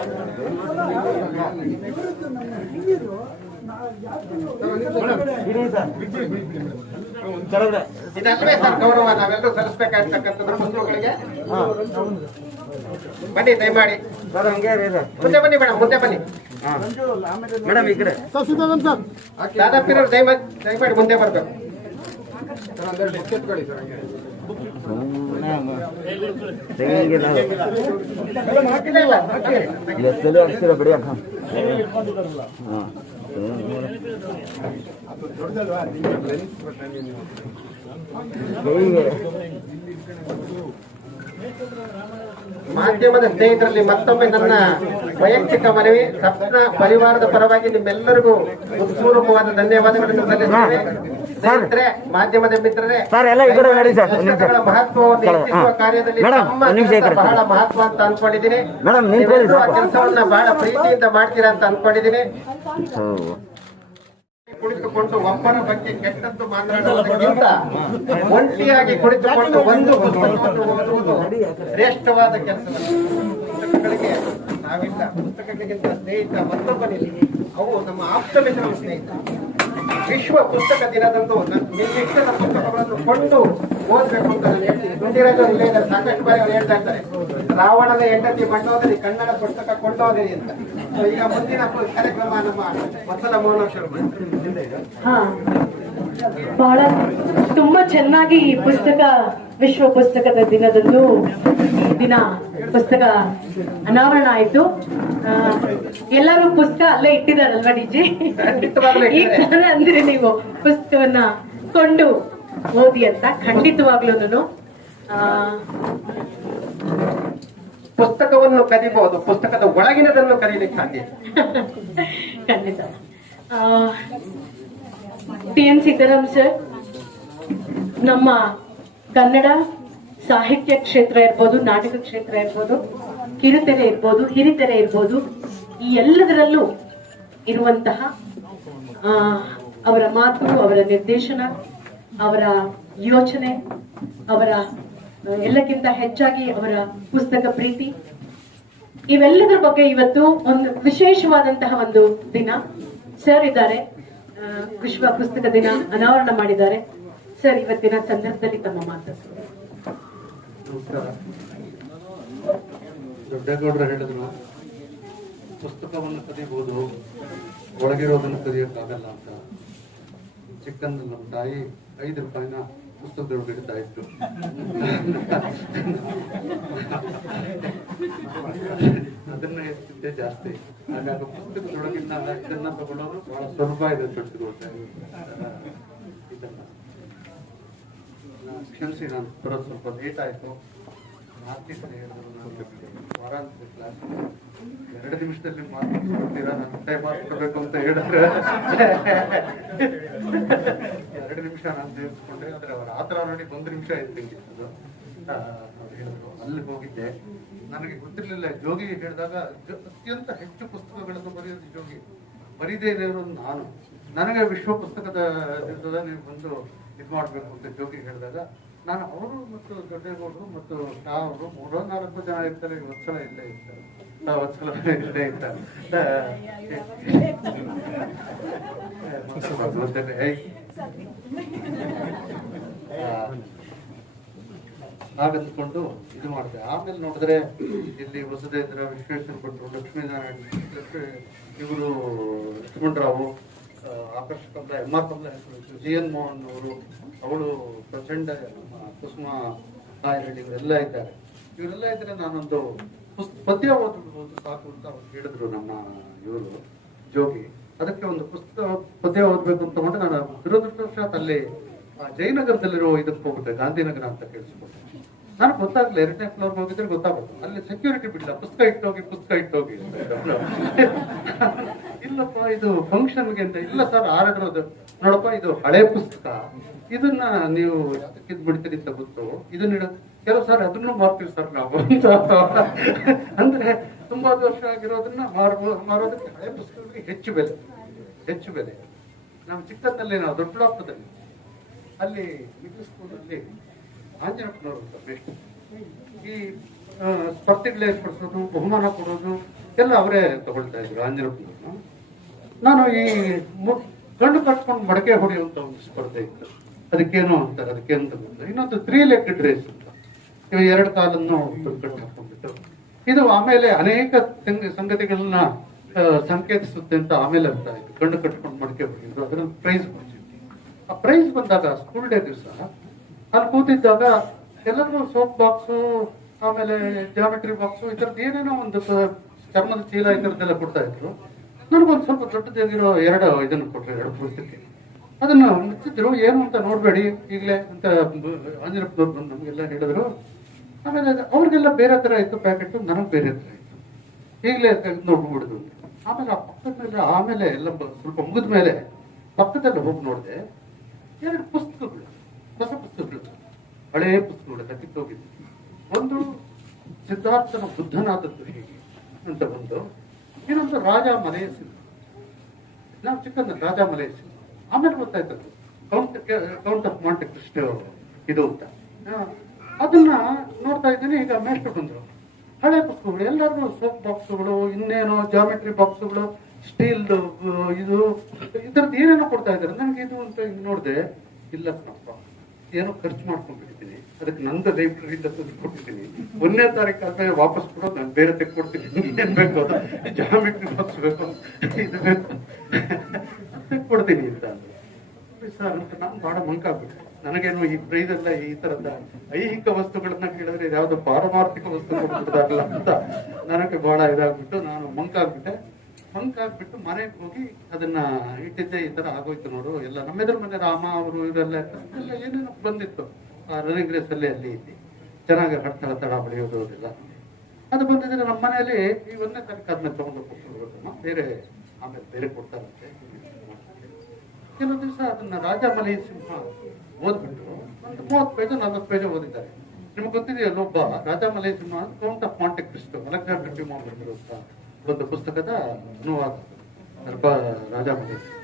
ಇದಲ್ಲವೇ ಸರ್ ಗೌರವ ನಾವೆಲ್ಲರೂ ಸಲ್ಲಿಸಬೇಕಾಗಿರ್ತಕ್ಕಂಥದ್ದು ಪುಸ್ತಕಗಳಿಗೆ. ಬನ್ನಿ ದಯಮಾಡಿ ಮುಂದೆ ಬನ್ನಿ ಮೇಡಮ್, ಮುಂದೆ ಬನ್ನಿ ಮೇಡಮ್. ಈ ಕಡೆ ದಾದಾಪೀರ್ ಅವರು ದಯಮಾಡಿ ಮುಂದೆ ಬರ್ಬೇಕು. ಮಾಧ್ಯಮದ ಸ್ನೇಹಿತರಲ್ಲಿ ಮತ್ತೊಮ್ಮೆ ನನ್ನ ವೈಯಕ್ತಿಕ ಮನವಿ. ಸಪ್ನ ಪರಿವಾರದ ಪರವಾಗಿ ನಿಮ್ಮೆಲ್ಲರಿಗೂ ಹೃತ್ಪೂರ್ವಕವಾದ ಧನ್ಯವಾದಗಳನ್ನು ಸಲ್ಲಿಸುತ್ತೇವೆ. ಸ್ನೇಹಿತರೆ, ಮಾಧ್ಯಮದ ಮಿತ್ರರೇ, ಪುಸ್ತಕಗಳ ಮಹತ್ವವನ್ನು ಹೆಚ್ಚಿಸುವ ಕಾರ್ಯದಲ್ಲಿ ಬಹಳ ಮಹತ್ವ ಅಂತ ಅನ್ಕೊಂಡಿದ್ದೀನಿ. ಕೆಲಸವನ್ನ ಬಹಳ ಪ್ರೀತಿಯಿಂದ ಮಾಡ್ತೀರಾ ಅಂತ ಅನ್ಕೊಂಡಿದ್ದೀನಿ. ಕುಳಿತುಕೊಂಡು ಒಬ್ಬರ ಬಗ್ಗೆ ಕೆಟ್ಟದ್ದು ಮಾತನಾಡುವುದಕ್ಕಿಂತ ಒಂಟಿಯಾಗಿ ಕುಳಿತುಕೊಂಡು ಒಂದು ಪುಸ್ತಕವನ್ನು ಓದುವುದು ಶ್ರೇಷ್ಠವಾದ ಕೆಲಸವಲ್ಲ. ಪುಸ್ತಕಗಳಿಗೆ ನಾವಿಲ್ಲ, ಪುಸ್ತಕಗಳಿಗಿಂತ ಸ್ನೇಹಿತ ಮತ್ತೊಬ್ಬನಿಲ್ಲ, ಅವು ನಮ್ಮ ಆಪ್ತ ಮಿತ್ರನ ಸ್ನೇಹಿತ. ವಿಶ್ವ ಪುಸ್ತಕ ದಿನದಂದು ನಿಮ್ಮಿಷ್ಟದ ಪುಸ್ತಕಗಳನ್ನು ಕೊಂಡು ಓದಬೇಕು ಅಂತ ನಾನು ಹೇಳ್ತೀನಿ. ಗುಂಡಿರಾಜ ನಿಲಯದ ಸಾಕಷ್ಟು ಬಾರಿ ಅವರು ಹೇಳ್ತಾ ಇರ್ತಾರೆ, ರಾವಣನ ಹೆಂಡತಿ ಮಂಡೋದರಿ ಕನ್ನಡ ಪುಸ್ತಕ ಕೊಂಡೋದರಿ ಅಂತ. ಈಗ ಮುಂದಿನ ಕಾರ್ಯಕ್ರಮ ನಮ್ಮ ವತ್ಸಲ ಮೋಹನ ಶರ್ಮಾ. ಹಾ, ಬಹಳ ತುಂಬಾ ಚೆನ್ನಾಗಿ ಈ ಪುಸ್ತಕ ವಿಶ್ವ ಪುಸ್ತಕದ ದಿನದಂದು ದಿನ ಪುಸ್ತಕ ಅನಾವರಣ ಆಯ್ತು. ಎಲ್ಲರೂ ಪುಸ್ತಕ ಅಲ್ಲೇ ಇಟ್ಟಿದಾರಲ್ವಾ ಡಿಜಿ? ಈ ತರ ಅಂದ್ರೆ ನೀವು ಪುಸ್ತಕವನ್ನ ಕೊಂಡು ಓದಿ ಅಂತ ಖಂಡಿತವಾಗ್ಲೂ ಪುಸ್ತಕವನ್ನು ಕದಿಬಹುದು, ಪುಸ್ತಕದ ಒಳಗಿನದನ್ನು ಕರೀಲಿಕ್ಕೆ ಸಾಧ್ಯ. ಖಂಡಿತ. ಟಿ.ಎನ್. ಸೀತಾರಾಮ್ ಸರ್ ನಮ್ಮ ಕನ್ನಡ ಸಾಹಿತ್ಯ ಕ್ಷೇತ್ರ ಇರ್ಬೋದು, ನಾಟಕ ಕ್ಷೇತ್ರ ಇರ್ಬೋದು, ಕಿರುತೆರೆ ಇರ್ಬೋದು, ಹಿರಿತೆರೆ ಇರ್ಬೋದು, ಈ ಎಲ್ಲದರಲ್ಲೂ ಇರುವಂತಹ ಅವರ ಮಾತು, ಅವರ ನಿರ್ದೇಶನ, ಅವರ ಯೋಚನೆ, ಅವರ ಎಲ್ಲಕ್ಕಿಂತ ಹೆಚ್ಚಾಗಿ ಅವರ ಪುಸ್ತಕ ಪ್ರೀತಿ, ಇವೆಲ್ಲದರ ಬಗ್ಗೆ ಇವತ್ತು ಒಂದು ವಿಶೇಷವಾದಂತಹ ಒಂದು ದಿನ. ಸರ್ ಇದ್ದಾರೆ, ವಿಶ್ವ ಪುಸ್ತಕ ದಿನ ಅನಾವರಣ ಮಾಡಿದ್ದಾರೆ. ಸರ್, ಇವತ್ತಿನ ಸಂದರ್ಭದಲ್ಲಿ ತಮ್ಮ ಮಾತು. ದೊಡ್ಡಗೌಡರು ಹೇಳಿದ್ರು, ಪುಸ್ತಕವನ್ನು ಕದಿಬಹುದು, ಒಳಗಿರೋದನ್ನು ಕದಿಯಕ್ಕಾಗಲ್ಲ ಅಂತ. ಚಿಕ್ಕಂದು ನಮ್ಮ ತಾಯಿ 5 ರೂಪಾಯಿನ ಪುಸ್ತಕದೊಳಗೆ ಇಡ್ತಾ ಇತ್ತು. ಅದನ್ನ ಎತ್ತಿದ್ದೆ ಜಾಸ್ತಿ. ಹಾಗಾಗಿ ಪುಸ್ತಕದೊಳಗಿನ ಇದನ್ನ ತಗೊಳ್ಳೋದು ಬಹಳ ಸುಲಭ ಇದೆ. ಇದನ್ನ ಕ್ಷಮಿಸಿ, ನಾನು ಬರೋದು ಸ್ವಲ್ಪ ಲೇಟ್ ಆಯ್ತು. ವಾರಾಂತ್ಯ ಕ್ಲಾಸ್ 2 ನಿಮಿಷದಲ್ಲಿ ಮಾತಾಡ್ತೀರಾ, ನಾನು ಟೈಮ್ ಮಾಡ್ಕೊಡ್ಬೇಕು ಅಂತ ಹೇಳಿದ್ರೆ 2 ನಿಮಿಷ ನಾನು ಸೇರಿಸ್ಕೊಂಡೆ. ಆದ್ರೆ ಅವ್ರ ಆತರ ನೋಡಿ 1 ನಿಮಿಷ ಆಯ್ತು ಹೇಳಿದ್ರು. ಅಲ್ಲಿ ಹೋಗಿದ್ದೆ, ನನಗೆ ಗೊತ್ತಿರ್ಲಿಲ್ಲ. ಜೋಗಿ ಹೇಳಿದಾಗ ಅತ್ಯಂತ ಹೆಚ್ಚು ಪುಸ್ತಕಗಳನ್ನು ಬರೆಯೋದು ಜೋಗಿ, ಬರೀದೇ ಇರೋದು ನಾನು. ನನಗೆ ವಿಶ್ವ ಪುಸ್ತಕದ ದಿವಸದ ನೀವು ಬಂದು ಇದು ಮಾಡ್ಬೇಕು ಅಂತ ಜೋಗಿ ಹೇಳಿದಾಗ, ನಾನು ಅವರು ಮತ್ತು ದೊಡ್ಡಗೌಡರು ಮತ್ತು ಅವರು 3-4 ಜನ ಇರ್ತಾರೆ. ವತ್ಸಲ ಇಲ್ಲೇ ಇರ್ತಾರೆ, ವತ್ಸಲ ಇಲ್ಲೇ ಇರ್ತಾರೆ. ಹಾಗಂದ್ಕೊಂಡು ಇದು ಮಾಡಿದೆ. ಆಮೇಲೆ ನೋಡಿದ್ರೆ ಇಲ್ಲಿ ಹೊಸದೇಂದ್ರ, ವಿಶ್ವೇಶ್ವರ ಭಟ್ರು, ಲಕ್ಷ್ಮೀನಾರಾಯಣ, ಇವರು ಲಕ್ಷ್ಮಣರಾವು, ಆಕರ್ಷ ಕಮಲ, MR ಕಮಲ, GN ಮೋಹನ್ ಅವರು, ಅವಳು ಪ್ರಚಂಡ, ಕುಸುಮಾ ಕಾಯಿರೆಡ್ಡಿ, ಇವರೆಲ್ಲ ಇದ್ದಾರೆ. ಇವರೆಲ್ಲ ಇದ್ರೆ ನಾನೊಂದು ಪದ್ಯ ಓದ್ಬೋದು ಸಾಕು ಅಂತ ಅವ್ರು ಹೇಳಿದ್ರು ನಮ್ಮ ಇವರು ಜೋಗಿ. ಅದಕ್ಕೆ ಒಂದು ಪುಸ್ತಕ ಪದ್ಯ ಓದ್ಬೇಕು ಅಂತ ತಗೊಂಡು ನಾನು ದುರದೃಷ್ಟವಶಾತ್ ಅಲ್ಲಿ ಜಯನಗರದಲ್ಲಿರೋ ಇದಕ್ಕೆ ಹೋಗ್ಬಿಟ್ಟೆ, ಗಾಂಧಿನಗರ ಅಂತ ಕೇಳಿಸ್ಕೊಂಡೆ. ನಾನು ಗೊತ್ತಾಗ್ಲಿಲ್ಲ, 2ನೇ ಫ್ಲೋರ್ ಹೋಗಿದ್ರೆ ಗೊತ್ತಾಗುತ್ತೆ. ಅಲ್ಲಿ ಸೆಕ್ಯೂರಿಟಿ ಬಿಡಲ್ಲ, ಪುಸ್ತಕ ಇಟ್ಟೋಗಿ ಇಲ್ಲಪ್ಪ ಇದು ಫಂಕ್ಷನ್ಗೆ ಅಂತ. ಇಲ್ಲ ಸರ್, ಆರ್ಡರ್ ನೋಡಪ್ಪ, ಇದು ಹಳೆ ಪುಸ್ತಕ, ಇದನ್ನ ನೀವು ಯಾತಕ್ಕಿದ್ ಬಿಡ್ತೀರಿ ಅಂತ ಗೊತ್ತು, ಇದನ್ನ ಕೆಲವು ಸಾರಿ ಅದನ್ನು ಮಾರ್ತೀವಿ ಸರ್ ನಾವು ಅಂತ. ಅಂದ್ರೆ ತುಂಬಾ ವರ್ಷ ಆಗಿರೋದನ್ನ ಮಾರೋದಕ್ಕೆ ಹಳೆ ಪುಸ್ತಕಗಳಿಗೆ ಹೆಚ್ಚು ಬೆಲೆ. ನಾವು ಚಿಕ್ಕದಲ್ಲಿ, ನಾವು ದೊಡ್ಡಬಳ್ಳಾಪುರದಲ್ಲಿ ಅಲ್ಲಿ ಮಿಡ್ಲ್ ಸ್ಕೂಲಲ್ಲಿ ಆಂಜನಪ್ಪನವರು ಅಂತ ಬೆಸ್ಟ್. ಈ ಸ್ಪರ್ಧೆಗಳು ಏರ್ಪಡಿಸೋದು, ಬಹುಮಾನ ಕೊಡೋದು ಎಲ್ಲ ಅವರೇ ತಗೊಳ್ತಾ ಇದ್ರು ಆಂಜನಪ್ಪನವ್ರನ್ನ. ನಾನು ಈ ಗಂಡು ಕಟ್ಕೊಂಡು ಮಡಕೆ ಹೊಡೆಯುವಂತ ಒಂದು ಸ್ಪರ್ಧೆ ಇತ್ತು. ಅದಕ್ಕೇನು ಅಂತಾರೆ, ಅದಕ್ಕೇನು ಅಂತ. ಇನ್ನೊಂದು 3 ಲೆಗ್ಡ್ ರೇಸ್ ಅಂತ, ಇವು 2 ಕಾಲನ್ನು ಕಟ್ಟಿ ಹಾಕೊಂಡ್ಬಿಟ್ಟು, ಇದು ಆಮೇಲೆ ಅನೇಕ ಸಂಗತಿಗಳನ್ನ ಸಂಕೇತಿಸುತ್ತೆ ಅಂತ ಆಮೇಲೆ ಅರ್ಥ ಆಯ್ತು. ಗಂಡು ಕಟ್ಕೊಂಡು ಮಡಕೆ ಹೊಡೆಯೋದು, ಅದ್ರಲ್ಲಿ ಪ್ರೈಸ್ ಕೊಡ್ತಿದ್ವಿ. ಆ ಪ್ರೈಸ್ ಬಂದಾಗ ಸ್ಕೂಲ್ ಡೇ ದಿವಸ ಅಲ್ಲಿ ಕೂತಿದ್ದಾಗ ಎಲ್ಲರಿಗೂ ಸೋಪ್ ಬಾಕ್ಸು, ಆಮೇಲೆ ಜಾಮೆಟ್ರಿ ಬಾಕ್ಸು, ಈ ಥರದ್ದು ಏನೇನೋ ಒಂದು ಚರ್ಮದ ಚೀಲ ಈ ಥರದ್ದೆಲ್ಲ ಕೊಡ್ತಾ ಇದ್ರು. ನನಗೊಂದು ಸ್ವಲ್ಪ ದೊಡ್ಡದಾಗಿರೋ 2 ಇದನ್ನು ಕೊಟ್ಟರು, 2 ಪುಸ್ತಕ. ಅದನ್ನ ಮುಚ್ಚಿದ್ರು. ಏನು ಅಂತ ನೋಡ್ಬೇಡಿ ಈಗಲೇ ಅಂತ ಆಂಜನಪ್ಪನವ್ರು ಬಂದು ನಮಗೆಲ್ಲ ಹೇಳಿದ್ರು. ಆಮೇಲೆ ಅವ್ರಿಗೆಲ್ಲ ಬೇರೆ ತರ ಇತ್ತು ಪ್ಯಾಕೆಟ್, ನನಗೆ ಬೇರೆ ತರ ಇತ್ತು. ಈಗಲೇ ನೋಡ್ಬಿಡುದು. ಆಮೇಲೆ ಆ ಪಕ್ಕದ ಮೇಲೆ, ಆಮೇಲೆ ಎಲ್ಲ ಸ್ವಲ್ಪ ಮುಗಿದ ಮೇಲೆ ಪಕ್ಕದಲ್ಲಿ ಹೋಗಿ ನೋಡಿದೆ, 2 ಪುಸ್ತಕಗಳು, ಹೊಸ ಪುಸ್ತಕಗಳು, ಹಳೆಯ ಪುಸ್ತಕಗಳು ಕಿತ್ತೋಗಿದ್ದು. ಒಂದು ಸಿದ್ಧಾರ್ಥನ ಬುದ್ಧನಾದದ್ದು ಹೇಗೆ ಅಂತ ಒಂದು, ಇನ್ನೊಂದು ರಾಜ ಮಲೆಯ ಸಿಂಹ. ನಾವು ಚಿಕ್ಕಂದ ರಾಜ ಮಲೆಯ ಸಿಂಹ ಆಮೇಲೆ ಗೊತ್ತಾಯ್ತದ್ದು ಕೌಂಟ್ ಆಫ್ ಮಾಂಟೆ ಕ್ರಿಸ್ಟೋ ಇದು ಅಂತ. ಅದನ್ನ ನೋಡ್ತಾ ಇದ್ದೀನಿ. ಈಗ ಮೇಷ್ಟ್ರು ಬಂದ್ರು, ಹಳೆ ಪುಸ್ತಕಗಳು ಎಲ್ಲರಿಗೂ ಸೋಪ್ ಬಾಕ್ಸ್ಗಳು, ಇನ್ನೇನೋ ಜಾಮೆಟ್ರಿ ಬಾಕ್ಸ್ಗಳು, ಸ್ಟೀಲ್ ಇದು ಇದರದ್ದು ಏನೇನೋ ಕೊಡ್ತಾ ಇದ್ದಾರೆ. ನನಗೆ ಇದು ಅಂತ ಹಿಂಗೆ ನೋಡಿದೆ, ಇಲ್ಲ ಕಣಪ್ಪ, ಏನೋ ಖರ್ಚು ಮಾಡ್ಕೊಂಡ್ಬಿಟ್ಟಿದ್ದೀನಿ, ಅದಕ್ಕೆ ನಂದು ಲೈಬ್ರರಿಯಿಂದ ತಂದು ಕೊಟ್ಟಿದ್ದೀನಿ, 1ನೇ ತಾರೀಕು ಆದ್ಮೇಲೆ ವಾಪಸ್ ಕೊಡೋದು ನಾನು ಬೇರೆ ತೆಗೆದುಕೊಡ್ತೀನಿ, ಏನ್ ಬೇಕು ಅದು ಜಾಮೆಟ್ರಿ ಬಾಕ್ಸ್ ಬೇಕು, ಇದು ಬೇಕು ತೆಗೆದುಕೊಡ್ತೀನಿ ಅಂತ ಸರ್ ಅಂತ. ನಾನು ಬಹಳ ಮಂಕಾಗ್ಬಿಟ್ಟೆ. ನನಗೇನು ಈ ಪ್ರೈಸ್ ಎಲ್ಲ ಈ ತರದ ಐಹಿಕ ವಸ್ತುಗಳನ್ನ ಕೇಳಿದ್ರೆ ಯಾವ್ದು ಪಾರಮಾರ್ಥಿಕ ವಸ್ತು ಕೊಡ್ಬಿಡ್ತಾರಲ್ಲ ಅಂತ ನನಗೆ ಬಹಳ ಇದಾಗ್ಬಿಟ್ಟು ನಾನು ಮಂಕಾಗ್ಬಿಟ್ಟು ಮನೆಗೆ ಹೋಗಿ ಅದನ್ನ ಇಟ್ಟಿದ್ದೆ. ಈ ತರ ಆಗೋಯ್ತು ನೋಡು, ಎಲ್ಲ ನಮ್ಮೆದ್ರ ಮನೆ ರಾಮ ಅವರು ಇವರೆಲ್ಲ ಎಲ್ಲ ಏನೇನೋ ಬಂದಿತ್ತು ರನ್ನಿಂಗ್ ರೇಸ್ ಅಲ್ಲಿ ಅಲ್ಲಿ ಇಲ್ಲಿ ಚೆನ್ನಾಗಿ ಹಡ್ತಾಳ ತಡ ಬೆಳೆಯೋದು ಅದೆಲ್ಲ ಅದು ಬಂದಿದ್ರೆ ನಮ್ಮ ಮನೆಯಲ್ಲಿ ಈ 1ನೇ ತಾರೀಕು ಆದ್ಮೇಲೆ ತಗೊಂಡು ಕೊಟ್ಬಿಡ್ಬೇಕಮ್ಮ, ಆಮೇಲೆ ಬೇರೆ ಕೊಡ್ತಾರಂತೆ. ಕೆಲವು ದಿವಸ ಅದನ್ನ ರಾಜ ಮಲೈ ಸಿಂಹ ಓದ್ಬಿಟ್ಟು ಒಂದು 30 ಪೇಜ್ 40 ಪೇಜ್ ಓದಿದ್ದಾರೆ. ನಿಮ್ಗೆ ಗೊತ್ತಿದೆಯಲ್ಲ, ಒಬ್ಬ ರಾಜ ಮಲೈ ಸಿಂಹ ಕೌಂಟ್ ಆಫ್ ಮಾಂಟೆ ಕ್ರಿಸ್ಟೋ ಅಲೆಕ್ಸಾಂಡರ್ ಡ್ಯುಮಾ ಬರೆದಿರುವಂತ ಒಂದು ಪುಸ್ತಕದ ಅನುವಾದ ರಾಜ ಮಲೈ ಸಿಂಹ.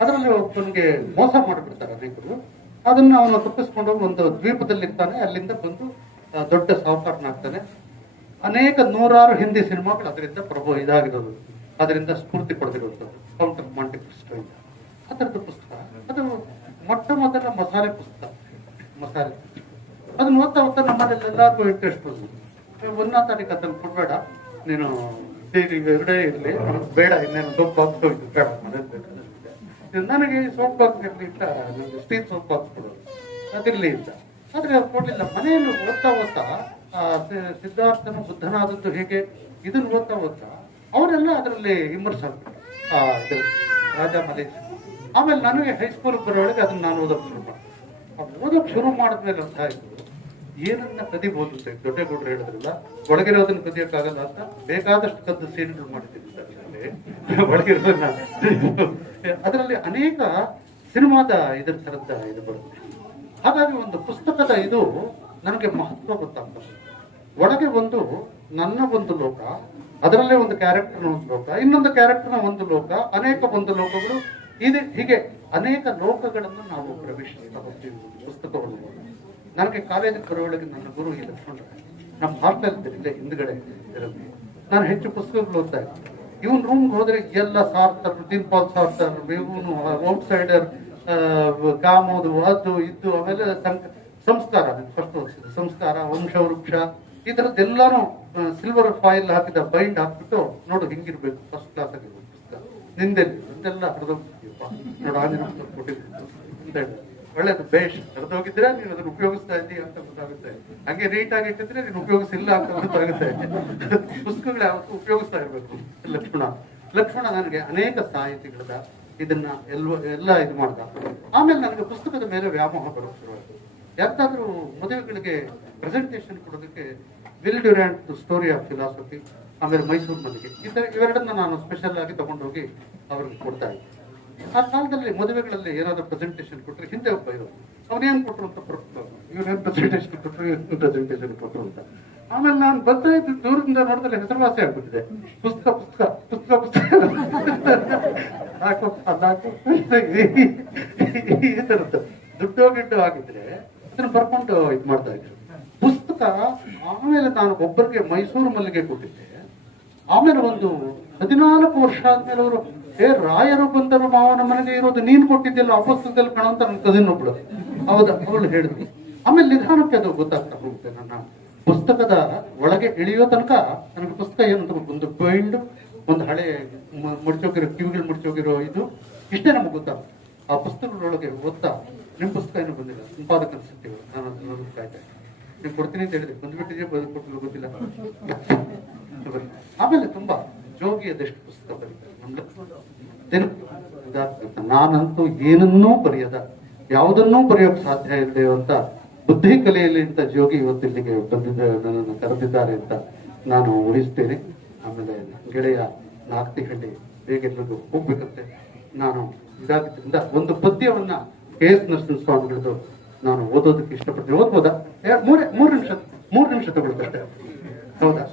ಅದರಲ್ಲಿ ಒಬ್ಬನಿಗೆ ಮೋಸ ಮಾಡಿಬಿಡ್ತಾರೆ ಅನೇಕರು. ಅದನ್ನ ಅವನು ತಪ್ಪಿಸ್ಕೊಂಡು ಒಂದು ದ್ವೀಪದಲ್ಲಿರ್ತಾನೆ, ಅಲ್ಲಿಂದ ಬಂದು ದೊಡ್ಡ ಸಾಹುಕಾರನಾಗ್ತಾನೆ. ಅನೇಕ 100 ಹಿಂದಿ ಸಿನಿಮಾಗಳು ಅದರಿಂದ ಇದಾಗಿರೋದು, ಅದರಿಂದ ಸ್ಫೂರ್ತಿ ಪಡೆದಿರುವಂಥದ್ದು ಕೌಂಟ್ ಆಫ್ ಮಾಂಟೆ ಕ್ರಿಸ್ಟೋ ಇಂದ. ಅದರದ್ದು ಪುಸ್ತಕ ಅದು ಮೊಟ್ಟ ಮೊದಲ ಮಸಾಲೆ ಪುಸ್ತಕ. ಅದನ್ನ ಓದ್ತಾ ನಮ್ಮಲ್ಲಿ ಎಲ್ಲರಿಗೂ ಇಂಟ್ರೆಸ್ಟ್ ಬಂದು, 1ನೇ ತಾರೀಕು ಅದನ್ನು ಕೊಡ್ಬೇಡ ನೀನು, ಎರಡೇ ಇರಲಿ, ಬೇಡ ಇನ್ನೇನು ಸೋಪ್ ಬಾಕ್ಸ್ ಹೋಯ್ತು ಬೇಡ ಮನೇಲಿ ಬೇಕಾದ್ರೆ. ನನಗೆ ಸೋಪ್ ಬಾಕ್ಸ್ ಇರಲಿ ಅಂತ ನನಗೆ ಸ್ಟೀಲ್ ಸೋಪ್ ಬಾಕ್ಸ್ ಕೊಡೋದು ಅದಿರಲಿ ಅಂತ. ಆದ್ರೆ ಅವ್ರು ಕೊಡ್ಲಿಲ್ಲ. ಮನೆಯಲ್ಲಿ ಓದ್ತಾ ಸಿದ್ಧಾರ್ಥನ ಬುದ್ಧನಾದದ್ದು ಹೇಗೆ ಇದನ್ನು ಓದ್ತಾ ಅವರೆಲ್ಲ ಅದರಲ್ಲಿ ಇಮ್ಮರ್ಸ್ ಆಗ್ಬಿಟ್ಟು ರಾಜ ಮಲೈ. ಆಮೇಲೆ ನನಗೆ ಹೈಸ್ಕೂಲ್ ಬರೋಳಗೆ ಅದನ್ನ ನಾನು ಓದೋಕ್ ಶುರು ಮಾಡಿದ್ಮೇಲೆ ಅರ್ಥ ಆಯ್ತು ಏನನ್ನ ಕದಿಬಹುದು ಅಂತ. ದೊಡ್ಡಗೌಡರು ಹೇಳಿದ್ರಲ್ಲ, ಒಳಗಿರೋದನ್ನ ಕದಿಯೋಕ್ಕಾಗಲ್ಲ ಅಂತ ಬೇಕಾದಷ್ಟು ಕದ್ದು ಸೀನ್ಗಳು ಮಾಡಿದ್ದೀನಿ ಒಳಗಿರೋದನ್ನ. ಅದರಲ್ಲಿ ಅನೇಕ ಸಿನಿಮಾದ ಇದರ ತರದ ಇದು ಬರುತ್ತೆ. ಹಾಗಾಗಿ ಒಂದು ಪುಸ್ತಕದ ಇದು ನನಗೆ ಮಹತ್ವ ಗೊತ್ತಾಗ್ತದೆ. ಒಳಗೆ ನನ್ನ ಒಂದು ಲೋಕ, ಅದರಲ್ಲೇ ಒಂದು ಕ್ಯಾರೆಕ್ಟರ್ನ ಒಂದು ಲೋಕ, ಇನ್ನೊಂದು ಕ್ಯಾರೆಕ್ಟರ್ನ ಒಂದು ಲೋಕ, ಅನೇಕ ಒಂದು ಲೋಕಗಳು ಇದೆ. ಹೀಗೆ ಅನೇಕ ಲೋಕಗಳನ್ನು ನಾವು ಪ್ರವೇಶಿಸ್ತಾ ಹೋಗ್ತೀವಿ ಪುಸ್ತಕವನ್ನು. ನನಗೆ ಕಾಲೇಜಿಗೆ ಬರೋಳಗೆ ನನ್ನ ಗುರು ಈ ಲಕ್ಷ್ಮಣ ನಮ್ಮ ಹಾಸ್ಟೆಲ್ ಇಲ್ಲೇ ಹಿಂದ್ಗಡೆ ಇರುತ್ತೆ. ನಾನು ಹೆಚ್ಚು ಪುಸ್ತಕಗಳು ಓದ್ತಾ ಇದ್ದೆ. ಇವನ್ ರೂಮ್ಗೆ ಹೋದ್ರೆ ಎಲ್ಲ ಸಾರ್ತರ್, ದೀನ್ಪಾಲ್ ಸಾರ್ತರ್, ಇವನು ಔಟ್ ಸೈಡರ್, ಕಾಮೋದು, ಅದು ಇದು, ಆಮೇಲೆ ಸಂಸ್ಕಾರ, ಫಸ್ಟ್ ಓದಿಸಿದೆ ಸಂಸ್ಕಾರ, ವಂಶವೃಕ್ಷ, ಈ ತರದ್ದೆಲ್ಲಾನು ಸಿಲ್ವರ್ ಫಾಯಿಲ್ ಹಾಕಿದ ಬೈಂಡ್ ಹಾಕ್ಬಿಟ್ಟು ನೋಡು ಹಿಂಗಿರ್ಬೇಕು, ಫಸ್ಟ್ ಕ್ಲಾಸ್ ಆಗಿರ್ಬೇಕು ಪುಸ್ತಕ, ನಿಂದೆಲ್ಲ ಹರಿದೋಗ್ತೀವಪ್ಪ ನೋಡು ಆ ದಿನ ಕೊಟ್ಟಿದ್ದು ಅಂತ ಹೇಳಿ. ಒಳ್ಳೇದು, ಬೇಷ್, ಹರಿದೋಗಿದ್ರೆ ನೀನು ಅದನ್ನ ಉಪಯೋಗಿಸ್ತಾ ಇದ್ದೀಯ ಅಂತ ಗೊತ್ತಾಗುತ್ತೆ. ಹಂಗೆ ನೀಟಾಗಿ ಇಟ್ಟಿದ್ರೆ ನೀನು ಉಪಯೋಗಿಸಿಲ್ಲ ಅಂತ ಗೊತ್ತಾಗುತ್ತೆ. ಪುಸ್ತಕಗಳು ಯಾವತ್ತೂ ಉಪಯೋಗಿಸ್ತಾ ಇರ್ಬೇಕು. ಲಕ್ಷ್ಮಣ ನನಗೆ ಅನೇಕ ಸಾಹಿತಿಗಳದ ಇದನ್ನ ಎಲ್ಲ ಇದು ಮಾಡ್ದ. ಆಮೇಲೆ ನನಗೆ ಪುಸ್ತಕದ ಮೇಲೆ ವ್ಯಾಮೋಹ ಬರೋಕ್ಕೆ ಶುರುವಾಯಿತು. ಯಾಕಾದ್ರೂ ಮದುವೆಗಳಿಗೆ ಪ್ರೆಸೆಂಟೇಷನ್ ಕೊಡೋದಕ್ಕೆ will Durant story of philosophy, ಆಮೇಲೆ ಮೈಸೂರು ಮಲ್ಲಿಗೆ, ಇವೆರಡನ್ನ ನಾನು ಸ್ಪೆಷಲ್ ಆಗಿ ತಗೊಂಡೋಗಿ ಅವ್ರಿಗೆ ಕೊಡ್ತಾ ಇದ್ದೆ. ಆ ಕಾಲದಲ್ಲಿ ಮದುವೆಗಳಲ್ಲಿ ಏನಾದ್ರು ಪ್ರೆಸೆಂಟೇಷನ್ ಕೊಟ್ಟರೆ ಹಿಂದೆ ಒಬ್ಬ ಇರೋದು, ಅವನೇನ್ ಕೊಟ್ಟರು ಅಂತ ಇವ್ರೇನ್ ಪ್ರೆಸೆಂಟೇಷನ್ ಕೊಟ್ಟರು, ಏನು ಪ್ರೆಸೆಂಟೇಷನ್ ಕೊಟ್ಟರು ಅಂತ. ಆಮೇಲೆ ನಾನು ಬರ್ತಾ ಇದ್ದು ದೂರದಿಂದ ನೋಡಿದ್ರೆ ಹೆಸರುವಾಸಿ ಆಗ್ಬಿಟ್ಟಿದೆ. ಪುಸ್ತಕ ಈ ತರದ್ದು ದುಡ್ಡು ಆಗಿದ್ರೆ ಅದನ್ನ ಬರ್ಕೊಂಡು ಇದು ಮಾಡ್ತಾ ಇದ್ರು ಪುಸ್ತಕ. ಆಮೇಲೆ ನಾನು ಒಬ್ಬರಿಗೆ ಮೈಸೂರು ಮಲ್ಲಿಗೆ ಕೊಟ್ಟಿದ್ದೆ. ಆಮೇಲೆ ಒಂದು 14 ವರ್ಷ ಆದ್ಮೇಲೆ ಅವರು, ರಾಯರು ಬಂದರು ಮಾವನ ಮನೆಗೆ ಇರೋದು ನೀನ್ ಕೊಟ್ಟಿದ್ದಿಲ್ಲ ಆ ಪುಸ್ತಕದಲ್ಲಿ ಕಾಣೋ ಅಂತ ನನ್ನ ಕದಿನೊಬ್ಳು ಅವಳು ಹೇಳಿದ್ರು. ಆಮೇಲೆ ನಿಧಾನಕ್ಕೆ ಅದು ಗೊತ್ತಾಗ್ತಾ ಹೋಗುತ್ತೆ. ನನ್ನ ಪುಸ್ತಕದ ಒಳಗೆ ಇಳಿಯೋ ತನಕ ನನಗೆ ಪುಸ್ತಕ ಏನಂತ ಒಂದು ಬೈಂಡ್, ಒಂದು ಹಳೆ ಮುಡ್ಚೋಗಿರೋ ಕಿವಿಗಳು ಮುಡ್ಚೋಗಿರೋ ಇದು ಇಷ್ಟೇ ನಮ್ಗೆ ಗೊತ್ತಾಗುತ್ತೆ. ಆ ಪುಸ್ತಕಗಳೊಳಗೆ ಓದ್ತಾ ನಿಮ್ ಪುಸ್ತಕ ಏನು ಬಂದಿಲ್ಲ, ಸಂಪಾದಕರ ಸಿಗ್ತೀವಿ, ನಾನು ಅದನ್ನ ಕಾಯ್ತಾ ನೀವು ಕೊಡ್ತೀನಿ ಅಂತ ಹೇಳಿದೆ, ಬಂದ್ಬಿಟ್ಟಿದೆಯಾ ಕೊಟ್ಟಿಲ್ಲ ಗೊತ್ತಿಲ್ಲ. ಆಮೇಲೆ ತುಂಬಾ ಜೋಗಿಯದೆಷ್ಟು ಪುಸ್ತಕ ಬರೀತಾರೆ ನಾನಂತೂ ಏನನ್ನೂ ಬರೆಯದ, ಯಾವುದನ್ನೂ ಬರೆಯೋಕೆ ಸಾಧ್ಯ ಇಲ್ಲದೆ ಅಂತ ಬುದ್ಧಿ ಕಲೆಯಲ್ಲಿ ಅಂತ ಜೋಗಿ ಇವತ್ತಿಲ್ಲಿಗೆ ನನ್ನನ್ನು ಕರೆದಿದ್ದಾರೆ ಅಂತ ನಾನು ಉಳಿಸ್ತೇನೆ. ಆಮೇಲೆ ಗೆಳೆಯ ನಾಗ್ತಿಹಳ್ಳಿ ಬೇಗೆಲ್ಲರಿಗೂ ಹೋಗ್ಬೇಕಂತೆ ನಾನು ಇದಾಗಿದ್ದರಿಂದ ಒಂದು ಪದ್ಯವನ್ನ KS ನರಸಿಂಹ ಸ್ವಾಮಿಗಳದ್ದು ನಾನು ಓದೋದಕ್ಕೆ ಇಷ್ಟಪಡ್ತೀನಿ. ಓದ್ಬೋದಾ? 3 ನಿಮಿಷ ತಗೊಳ್ಬೇಕಷ್ಟೇ. ಹೌದಾ?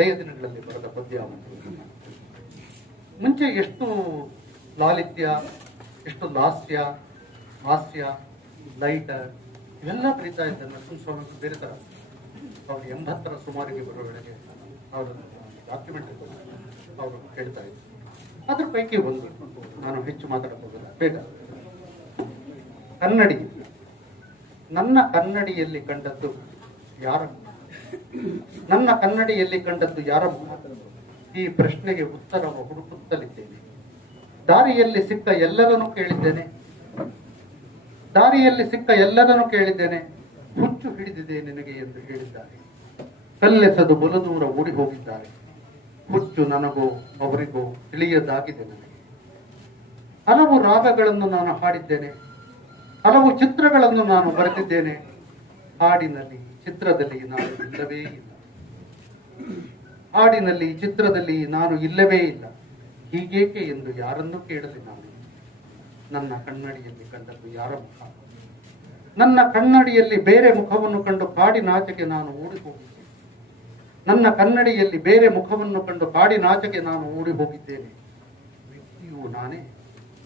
ಹಳೆಯ ದಿನಗಳಲ್ಲಿ ಬರೆದ ಪದ್ಯ. ಮುಂಚೆ ಎಷ್ಟು ಲಾಲಿತ್ಯ, ಎಷ್ಟು ಲಾಸ್ಯ, ಹಾಸ್ಯ, ಲೈಟರ್ ಇವೆಲ್ಲ ಬರೀತಾ ಇದ್ದ ನರಸಿಂಹಸ್ವಾಮಿ ಬೇರೆ ಥರ. ಅವರು 80ರ ಸುಮಾರಿಗೆ ಬರೋ ವೇಳೆಗೆ ಅವರು ಡಾಕ್ಯುಮೆಂಟ್ ಅವರು ಹೇಳ್ತಾ ಇದ್ರು. ಅದ್ರ ಪೈಕಿ ಒಂದು ನಾನು ಹೆಚ್ಚು ಮಾತಾಡಬಹುದಿಲ್ಲ, ಬೇಗ. ಕನ್ನಡಿ, ನನ್ನ ಕನ್ನಡಿಯಲ್ಲಿ ಕಂಡದ್ದು ಯಾರ, ನನ್ನ ಕನ್ನಡಿಯಲ್ಲಿ ಕಂಡದ್ದು ಯಾರ ಮುಖ? ಈ ಪ್ರಶ್ನೆಗೆ ಉತ್ತರವ ಹುಡುಕುತ್ತಲಿದ್ದೇನೆ. ದಾರಿಯಲ್ಲಿ ಸಿಕ್ಕ ಎಲ್ಲರನ್ನು ಕೇಳಿದ್ದೇನೆ, ದಾರಿಯಲ್ಲಿ ಸಿಕ್ಕ ಎಲ್ಲರನ್ನು ಕೇಳಿದ್ದೇನೆ. ಹುಚ್ಚು ಹಿಡಿದಿದೆ ನಿನಗೆ ಎಂದು ಹೇಳಿದ್ದಾರೆ. ಕಲ್ಲೆಸೆದು ಬಲದೂರ ಓಡಿ ಹೋಗಿದ್ದಾರೆ. ಹುಚ್ಚು ನನಗೋ ಅವರಿಗೋ ತಿಳಿಯದಾಗಿದೆ ನನಗೆ. ಹಲವು ರಾಗಗಳನ್ನು ನಾನು ಹಾಡಿದ್ದೇನೆ, ಹಲವು ಚಿತ್ರಗಳನ್ನು ನಾನು ಬರೆದಿದ್ದೇನೆ. ಹಾಡಿನಲ್ಲಿ ಚಿತ್ರದಲ್ಲಿ ನಾನು ಇಲ್ಲವೇ ಇಲ್ಲ, ಹಾಡಿನಲ್ಲಿ ಚಿತ್ರದಲ್ಲಿ ನಾನು ಇಲ್ಲವೇ ಇಲ್ಲ. ಹೀಗೇಕೆ ಎಂದು ಯಾರನ್ನೂ ಕೇಳಲಿ ನಾನು. ನನ್ನ ಕನ್ನಡಿಯಲ್ಲಿ ಕಂಡದ್ದು ಯಾರ ಮುಖ? ನನ್ನ ಕನ್ನಡಿಯಲ್ಲಿ ಬೇರೆ ಮುಖವನ್ನು ಕಂಡು ಕಾಡಿನಾಚೆಗೆ ನಾನು ಓಡಿ ಹೋಗಿದ್ದೇನೆ. ನನ್ನ ಕನ್ನಡಿಯಲ್ಲಿ ಬೇರೆ ಮುಖವನ್ನು ಕಂಡು ಕಾಡಿನಾಚೆಗೆ ನಾನು ಓಡಿ ಹೋಗಿದ್ದೇನೆ. ವ್ಯಕ್ತಿಯೂ ನಾನೇ,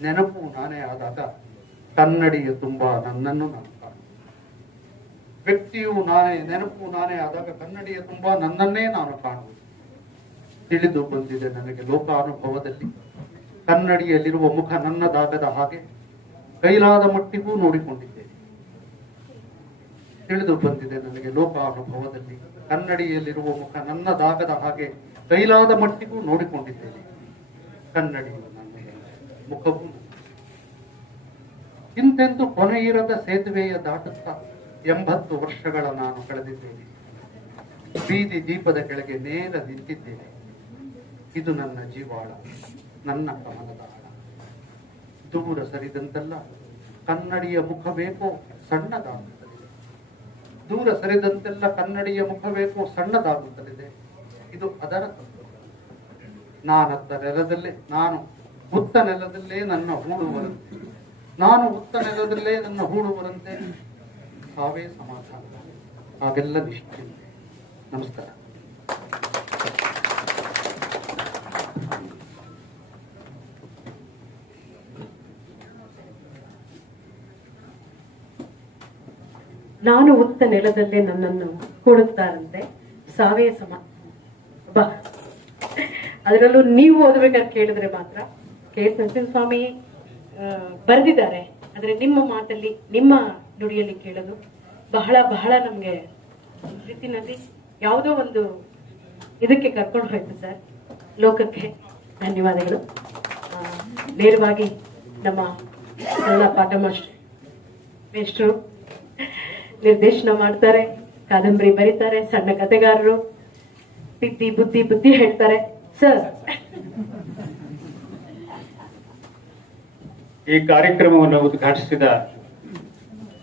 ನೆನಪು ನಾನೇ ಆದಾಗ ಕನ್ನಡಿಯ ತುಂಬಾ ನನ್ನನ್ನು ನಾನು ಕಾಣುತ್ತೇನೆ. ವ್ಯಕ್ತಿಯೂ ನಾನೇ, ನೆನಪು ನಾನೇ ಆದಾಗ ಕನ್ನಡಿಯ ತುಂಬಾ ನನ್ನನ್ನೇ ನಾನು ಕಾಣುವುದು. ತಿಳಿದು ಬಂದಿದೆ ನನಗೆ ಲೋಕಾನುಭವದಲ್ಲಿ, ಕನ್ನಡಿಯಲ್ಲಿರುವ ಮುಖ ನನ್ನದಾಗದ ಹಾಗೆ ಕೈಲಾದ ಮಟ್ಟಿಗೂ ನೋಡಿಕೊಂಡಿದ್ದೇನೆ. ತಿಳಿದು ಬಂದಿದೆ ನನಗೆ ಲೋಕಾನುಭವದಲ್ಲಿ, ಕನ್ನಡಿಯಲ್ಲಿರುವ ಮುಖ ನನ್ನದಾಗದ ಹಾಗೆ ಕೈಲಾದ ಮಟ್ಟಿಗೂ ನೋಡಿಕೊಂಡಿದ್ದೇನೆ. ಕನ್ನಡಿಯು ನನ್ನ, ಮುಖವು ಇಂತೆಂದು ಕೊನೆಯಿರದ ಸೇತುವೆಯ ದಾಟುತ್ತಾ 80 ವರ್ಷಗಳ ನಾನು ಕಳೆದಿದ್ದೇನೆ. ಬೀದಿ ದೀಪದ ಕೆಳಗೆ ನೇರ ನಿಂತಿದ್ದೇನೆ. ಇದು ನನ್ನ ಜೀವಾಳ, ನನ್ನ ಕಮಲದ ಆಳ. ದೂರ ಸರಿದಂತೆಲ್ಲ ಕನ್ನಡಿಯ ಮುಖ ಬೇಕೋ ಸಣ್ಣದಾಗುತ್ತಲಿದೆ. ದೂರ ಸರಿದಂತೆಲ್ಲ ಕನ್ನಡಿಯ ಮುಖ ಬೇಕೋ ಸಣ್ಣದಾಗುತ್ತಲಿದೆ. ಇದು ಅದರ ತತ್ವ. ನಾನತ್ತ ನೆಲದಲ್ಲೇ, ನಾನು ಉತ್ತ ನೆಲದಲ್ಲೇ ನನ್ನ ಹೂಡುವರಂತೆ, ನಾನು ಉತ್ತ ನೆಲದಲ್ಲೇ ನನ್ನ ಹೂಡುವರಂತೆ. ಸಾವೇ ಸಮಾಧಾನ, ಹಾಗೆಲ್ಲ ನಿಶ್ಚಿಂತೆ. ನಮಸ್ಕಾರ. ನಾನು ಉತ್ತ ನೆಲದಲ್ಲೇ ನನ್ನನ್ನು ಹೂಡುತ್ತಾರಂತೆ, ಸಾವೇ ಸಮ. ಬಾ, ಅದರಲ್ಲೂ ನೀವು ಓದಬೇಕಾದ್ರೆ ಕೇಳಿದ್ರೆ ಮಾತ್ರ. ಕೆ ಎಸ್ ನರಸಿಂಹಸ್ವಾಮಿ ಬರೆದಿದ್ದಾರೆ, ಆದ್ರೆ ನಿಮ್ಮ ಮಾತಲ್ಲಿ, ನಿಮ್ಮ ನುಡಿಯಲ್ಲಿ ಕೇಳೋದು ಬಹಳ ಬಹಳ ನಮ್ಗೆ ರೀತಿನಲ್ಲಿ ಯಾವುದೋ ಒಂದು ಇದಕ್ಕೆ ಕರ್ಕೊಂಡು ಹೋಯ್ತು ಸರ್, ಲೋಕಕ್ಕೆ. ಧನ್ಯವಾದಗಳು. ನೇರವಾಗಿ ನಮ್ಮ ಕನ್ನಡ ಪಾಠ ಮೇಷ್ಟ್ರು ನಿರ್ದೇಶನ ಮಾಡ್ತಾರೆ, ಕಾದಂಬರಿ ಬರೀತಾರೆ, ಸಣ್ಣ ಕಥೆಗಾರರು, ತಿದ್ದಿ ಬುದ್ಧಿ ಹೇಳ್ತಾರೆ ಸರ್. ಈ ಕಾರ್ಯಕ್ರಮವನ್ನು ಉದ್ಘಾಟಿಸಿದ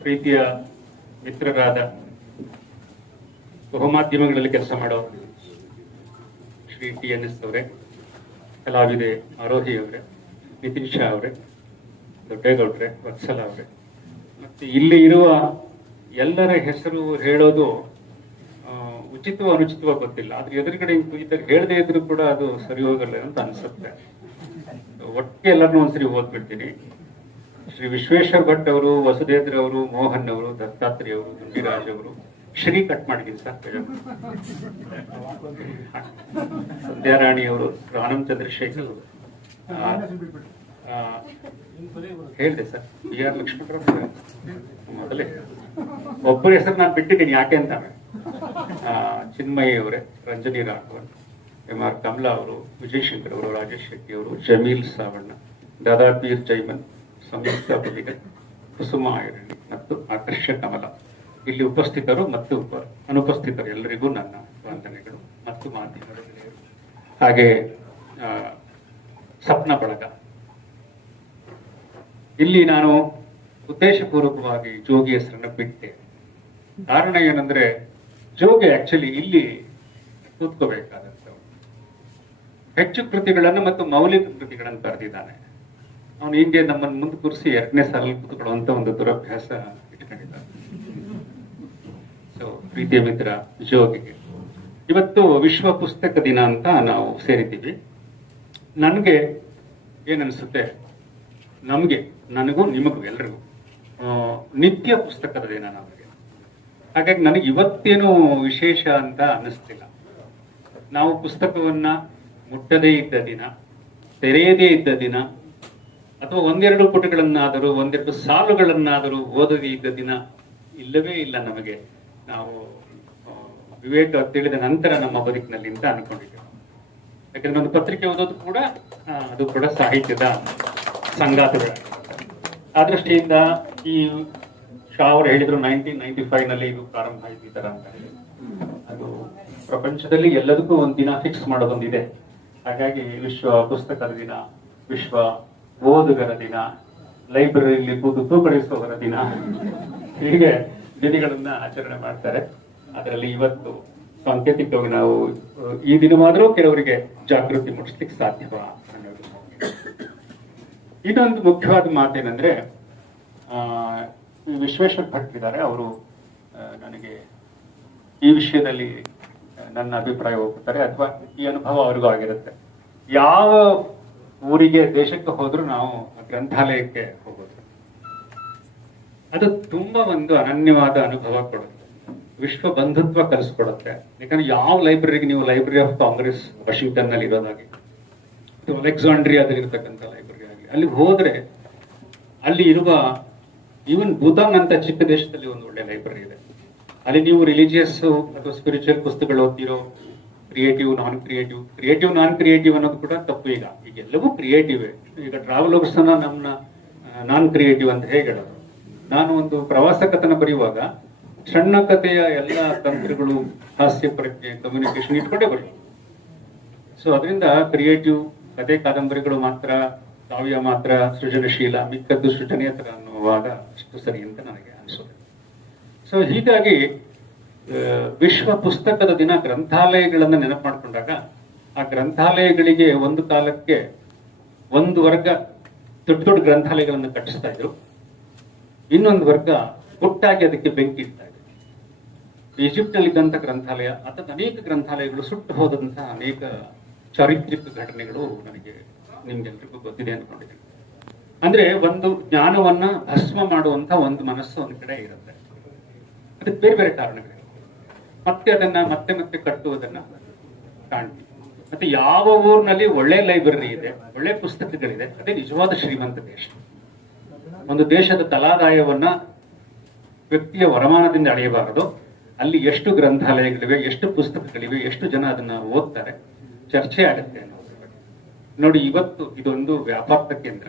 ಪ್ರೀತಿಯ ಮಿತ್ರರಾದ ಬಹುಮಾಧ್ಯಮಗಳಲ್ಲಿ ಕೆಲಸ ಮಾಡೋ ಶ್ರೀ TNS ಅವರೇ, ಕಲಾವಿದೆ ಆರೋಹಿ ಅವರೇ, ನಿತಿನ್ ಶಾ ಅವರೇ, ದೊಡ್ಡೇಗೌಡ್ರೆ, ವತ್ಸಲ ಅವರೇ, ಮತ್ತೆ ಇಲ್ಲಿ ಇರುವ ಎಲ್ಲರ ಹೆಸರು ಹೇಳೋದು ಉಚಿತವೋ ಅನುಚಿತವೋ ಗೊತ್ತಿಲ್ಲ. ಆದ್ರೆ ಎದುರುಗಡೆ ಇದ್ದಾಗ ಹೇಳದೇ ಇದ್ರು ಕೂಡ ಅದು ಸರಿ ಹೋಗಲ್ಲ ಅಂತ ಅನ್ಸುತ್ತೆ. ಒಟ್ಟಿಗೆ ಎಲ್ಲರನ್ನೂ ಒಂದ್ಸರಿ ಓದ್ಬಿಡ್ತೀನಿ. ಶ್ರೀ ವಿಶ್ವೇಶ್ವರ ಭಟ್ ಅವರು, ವಸುಧೇಂದ್ರ ಅವರು, ಮೋಹನ್ ಅವರು, ದತ್ತಾತ್ರೇಯ ಅವರು, ದುಂಡಿರಾಜ್ ಅವರು, ಶ್ರೀ ಕಟ್ ಮಾಡಿದ್ದೀನಿ ಸರ್, ಸಂಧ್ಯಾರಾಣಿ ಅವರು, ಆನಂದ್ ಚಂದ್ರಶೇಖರ್ ಅವರು, ಹೇಳಿದೆ ಸರ್, BR ಲಕ್ಷ್ಮಣರಾವ್ ಮೊದಲೇ ಒಬ್ಬರ ಹೆಸರು ನಾನು ಬಿಟ್ಟಿದ್ದೀನಿ, ಯಾಕೆ ಅಂತ. ಚಿನ್ಮಯಿ ಅವರೇ, ರಂಜನಿ ರಾಘವನ್, MR ಕಮಲಾ ಅವರು, ವಿಜಯ್ ಶಂಕರ್ ಅವರು, ರಾಜೇಶ್ ಶೆಟ್ಟಿ ಅವರು, ಜಮೀಲ್ ಸಾವಣ್ಣ, ದಾದಾ ಪೀರ್ ಜೈಮನ್, ಸಂಯುಕ್ತ ಬಲಿಗನ್, ಕುಸುಮ ಐರಣಿ ಮತ್ತು ಆಕರ್ಷ ಕಮಲ. ಇಲ್ಲಿ ಉಪಸ್ಥಿತರು ಮತ್ತು ಅನುಪಸ್ಥಿತರು ಎಲ್ಲರಿಗೂ ನನ್ನ ವಂದನೆಗಳು ಮತ್ತು ಮಾಧ್ಯಮದ ಗೆಳೆಯರು. ಹಾಗೆ ಸಪ್ನ ಬಳಗ, ಇಲ್ಲಿ ನಾನು ಉದ್ದೇಶಪೂರ್ವಕವಾಗಿ ಜೋಗಿ ಹೆಸರನ್ನ ಬಿಟ್ಟೆ. ಕಾರಣ ಏನಂದ್ರೆ, ಜೋಗಿ ಆಕ್ಚುಲಿ ಇಲ್ಲಿ ಕೂತ್ಕೋಬೇಕಾದಂಥವ್ರು. ಹೆಚ್ಚು ಕೃತಿಗಳನ್ನು ಮತ್ತು ಮೌಲಿಕ ಕೃತಿಗಳನ್ನು ಬರೆದಿದ್ದಾನೆ. ಅವನು ಹಿಂಗೆ ನಮ್ಮನ್ನು ಮುಂದೆ ಕೂರಿಸಿ 2ನೇ ಸಾಲಲ್ಲಿ ಕೂತ್ಕೊಳ್ಳುವಂತ ಒಂದು ದುರಭ್ಯಾಸ ಇಟ್ಕೊಂಡಿದ್ದಾನೆ. ಸೊ ಪ್ರೀತಿಯ ಮಿತ್ರ ಜೋಗಿಗೆ ಇವತ್ತು ವಿಶ್ವ ಪುಸ್ತಕ ದಿನ ಅಂತ ನಾವು ಸೇರಿದ್ದೀವಿ. ನನಗೆ ಏನನ್ಸುತ್ತೆ, ನನಗೂ ನಿಮಗೂ ಎಲ್ರಿಗೂ ನಿತ್ಯ ಪುಸ್ತಕದ ದಿನ ನಮಗೆ. ಹಾಗಾಗಿ ನನಗೆ ಇವತ್ತೇನು ವಿಶೇಷ ಅಂತ ಅನ್ನಿಸ್ತಿಲ್ಲ. ನಾವು ಪುಸ್ತಕವನ್ನ ಮುಟ್ಟದೇ ಇದ್ದ ದಿನ, ತೆರೆಯದೇ ಇದ್ದ ದಿನ, ಅಥವಾ ಒಂದೆರಡು ಪುಟಗಳನ್ನಾದರೂ ಒಂದೆರಡು ಸಾಲುಗಳನ್ನಾದರೂ ಓದದೇ ಇದ್ದ ದಿನ ಇಲ್ಲವೇ ಇಲ್ಲ ನಮಗೆ. ನಾವು ವಿವೇಕ ತಿಳಿದ ನಂತರ ನಮ್ಮ ಬದುಕಿನಲ್ಲಿ ಅಂತ ಅನ್ಕೊಂಡಿದ್ದೇವೆ. ಯಾಕಂದ್ರೆ ಒಂದು ಪತ್ರಿಕೆ ಓದೋದು ಕೂಡ ಅದು ಕೂಡ ಸಾಹಿತ್ಯದ ಸಂಗಾತಿಗಳು. ಆ ದೃಷ್ಟಿಯಿಂದ ಈ ಶಾ ಅವರು ಹೇಳಿದ್ರು 1995 ನಲ್ಲಿ ಇದು ಪ್ರಾರಂಭ ಆಯ್ತು ಈ ತರ ಅಂತ ಹೇಳಿ. ಅದು ಪ್ರಪಂಚದಲ್ಲಿ ಎಲ್ಲದಕ್ಕೂ ಒಂದು ದಿನ ಫಿಕ್ಸ್ ಮಾಡೋದೊಂದಿದೆ. ಹಾಗಾಗಿ ವಿಶ್ವ ಪುಸ್ತಕದ ದಿನ, ವಿಶ್ವ ಓದುಗರ ದಿನ, ಲೈಬ್ರರಿಯಲ್ಲಿ ಕೂತು ತೂಕಡಿಸುವವರ ದಿನ, ಹೀಗೆ ದಿನಗಳನ್ನ ಆಚರಣೆ ಮಾಡ್ತಾರೆ. ಅದರಲ್ಲಿ ಇವತ್ತು ಸಾಂಕೇತಿಕವಾಗಿ ನಾವು ಈ ದಿನವಾದರೂ ಕೆಲವರಿಗೆ ಜಾಗೃತಿ ಮೂಡಿಸ್ಲಿಕ್ಕೆ ಸಾಧ್ಯವ ಅನ್ನೋದು. ಇನ್ನೊಂದು ಮುಖ್ಯವಾದ ಮಾತೇನೆಂದ್ರೆ, ವಿಶ್ವೇಶ್ವರ ಭಟ್ ಇದ್ದಾರೆ, ಅವರು ನನಗೆ ಈ ವಿಷಯದಲ್ಲಿ ನನ್ನ ಅಭಿಪ್ರಾಯ ಒಪ್ಪುತ್ತಾರೆ, ಅಥವಾ ಈ ಅನುಭವ ಅವ್ರಿಗೂ ಆಗಿರುತ್ತೆ. ಯಾವ ಊರಿಗೆ, ದೇಶಕ್ಕೆ ಹೋದ್ರೂ ನಾವು ಗ್ರಂಥಾಲಯಕ್ಕೆ ಹೋಗೋದು, ಅದು ತುಂಬಾ ಒಂದು ಅನನ್ಯವಾದ ಅನುಭವ ಕೊಡುತ್ತೆ. ವಿಶ್ವ ಬಂಧುತ್ವ ಕಲಿಸ್ಕೊಡುತ್ತೆ. ಯಾಕಂದ್ರೆ ಯಾವ ಲೈಬ್ರರಿಗೆ, ನೀವು ಲೈಬ್ರರಿ ಆಫ್ ಕಾಂಗ್ರೆಸ್ ವಾಷಿಂಗ್ಟನ್ ನಲ್ಲಿ ಇರೋದಾಗಿ, ಅಲೆಕ್ಸಾಂಡ್ರಿಯಾದಲ್ಲಿ ಇರತಕ್ಕಂಥ ಲೈಬ್ರರಿ ಆಗಲಿ, ಅಲ್ಲಿಗೆ ಹೋದ್ರೆ ಅಲ್ಲಿ ಇರುವ ಈವನ್ ಭೂತಾನ್ ಅಂತ ಚಿಕ್ಕ ದೇಶದಲ್ಲಿ ಒಂದು ಒಳ್ಳೆ ಲೈಬ್ರರಿ ಇದೆ. ಅಲ್ಲಿ ನೀವು ರಿಲಿಜಿಯಸ್ ಅಥವಾ ಸ್ಪಿರಿಚುವಲ್ ಪುಸ್ತಕಗಳು ಓದ್ತಿರೋ, ಕ್ರಿಯೇಟಿವ್ ನಾನ್ ಕ್ರಿಯೇಟಿವ್ ಅನ್ನೋದು ಕೂಡ ತಪ್ಪು. ಈಗ ಎಲ್ಲವೂ ಕ್ರಿಯೇಟಿವ್. ಈಗ ಟ್ರಾವೆಲರ್ಸ್ ನಮ್ಮನ್ನ ನಾನ್ ಕ್ರಿಯೇಟಿವ್ ಅಂತ ಹೇಗೆ ಹೇಳೋದು? ನಾನು ಒಂದು ಪ್ರವಾಸ ಕಥನ ಬರೆಯುವಾಗ ಸಣ್ಣ ಕಥೆಯ ಎಲ್ಲ ತಂತ್ರಗಳು, ಹಾಸ್ಯ ಪ್ರಜ್ಞೆ, ಕಮ್ಯುನಿಕೇಶನ್ ಇಟ್ಕೊಂಡೇ ಬರೆಯುವುದು. ಸೊ ಅದರಿಂದ ಕ್ರಿಯೇಟಿವ್ ಕಥೆ ಕಾದಂಬರಿಗಳು ಮಾತ್ರ, ಕಾವ್ಯ ಮಾತ್ರ ಸೃಜನಶೀಲ, ಮಿಕ್ಕದ್ದು ಸೃಜನೇತರ ಅನ್ನುವಾಗ ಅಷ್ಟು ಸರಿ ಅಂತ ನನಗೆ ಅನಿಸುತ್ತೆ. ಸೊ ಹೀಗಾಗಿ ವಿಶ್ವ ಪುಸ್ತಕದ ದಿನ ಗ್ರಂಥಾಲಯಗಳನ್ನ ನೆನಪು ಮಾಡಿಕೊಂಡಾಗ, ಆ ಗ್ರಂಥಾಲಯಗಳಿಗೆ ಒಂದು ಕಾಲಕ್ಕೆ ಒಂದು ವರ್ಗ ದೊಡ್ಡ ದೊಡ್ಡ ಗ್ರಂಥಾಲಯಗಳನ್ನು ಕಟ್ಟಿಸ್ತಾ ಇದ್ರು, ಇನ್ನೊಂದು ವರ್ಗ ಒಟ್ಟಾಗಿ ಅದಕ್ಕೆ ಬೆಂಕಿ ಇಡ್ತಾ ಇದ್ರು. ಈಜಿಪ್ಟ್ ನಲ್ಲಿದ್ದಂಥ ಗ್ರಂಥಾಲಯ ಅಥವಾ ಅನೇಕ ಗ್ರಂಥಾಲಯಗಳು ಸುಟ್ಟು ಹೋದಂತಹ ಅನೇಕ ಚಾರಿತ್ರಿಕ ಘಟನೆಗಳು ನನಗೆ ನಿಮ್ಗೆಲ್ರಿಗೂ ಗೊತ್ತಿದೆ ಅನ್ಕೊಂಡಿದ್ದೀನಿ. ಅಂದ್ರೆ ಒಂದು ಜ್ಞಾನವನ್ನ ಭಸ್ಮ ಮಾಡುವಂತ ಒಂದು ಮನಸ್ಸು ಒಂದ್ ಕಡೆ ಇರುತ್ತೆ. ಅದಕ್ಕೆ ಬೇರೆ ಬೇರೆ ಕಾರಣಗಳಿವೆ. ಮತ್ತೆ ಅದನ್ನ ಮತ್ತೆ ಕಟ್ಟುವುದನ್ನ ಕಾಣ್ತೀವಿ. ಮತ್ತೆ ಯಾವ ಊರಿನಲ್ಲಿ ಒಳ್ಳೆ ಲೈಬ್ರರಿ ಇದೆ, ಒಳ್ಳೆ ಪುಸ್ತಕಗಳಿದೆ, ಅದೇ ನಿಜವಾದ ಶ್ರೀಮಂತ ದೇಶ. ಒಂದು ದೇಶದ ತಲಾದಾಯವನ್ನ ವ್ಯಕ್ತಿಯ ವರಮಾನದಿಂದ ಅಳೆಯಬಾರದು. ಅಲ್ಲಿ ಎಷ್ಟು ಗ್ರಂಥಾಲಯಗಳಿವೆ, ಎಷ್ಟು ಪುಸ್ತಕಗಳಿವೆ, ಎಷ್ಟು ಜನ ಅದನ್ನ ಓದ್ತಾರೆ, ಚರ್ಚೆ ಆಗುತ್ತೆ ಅನ್ನೋದ್ರ ಬಗ್ಗೆ. ನೋಡಿ, ಇವತ್ತು ಇದೊಂದು ವ್ಯಾಪಾರದ ಕೇಂದ್ರ,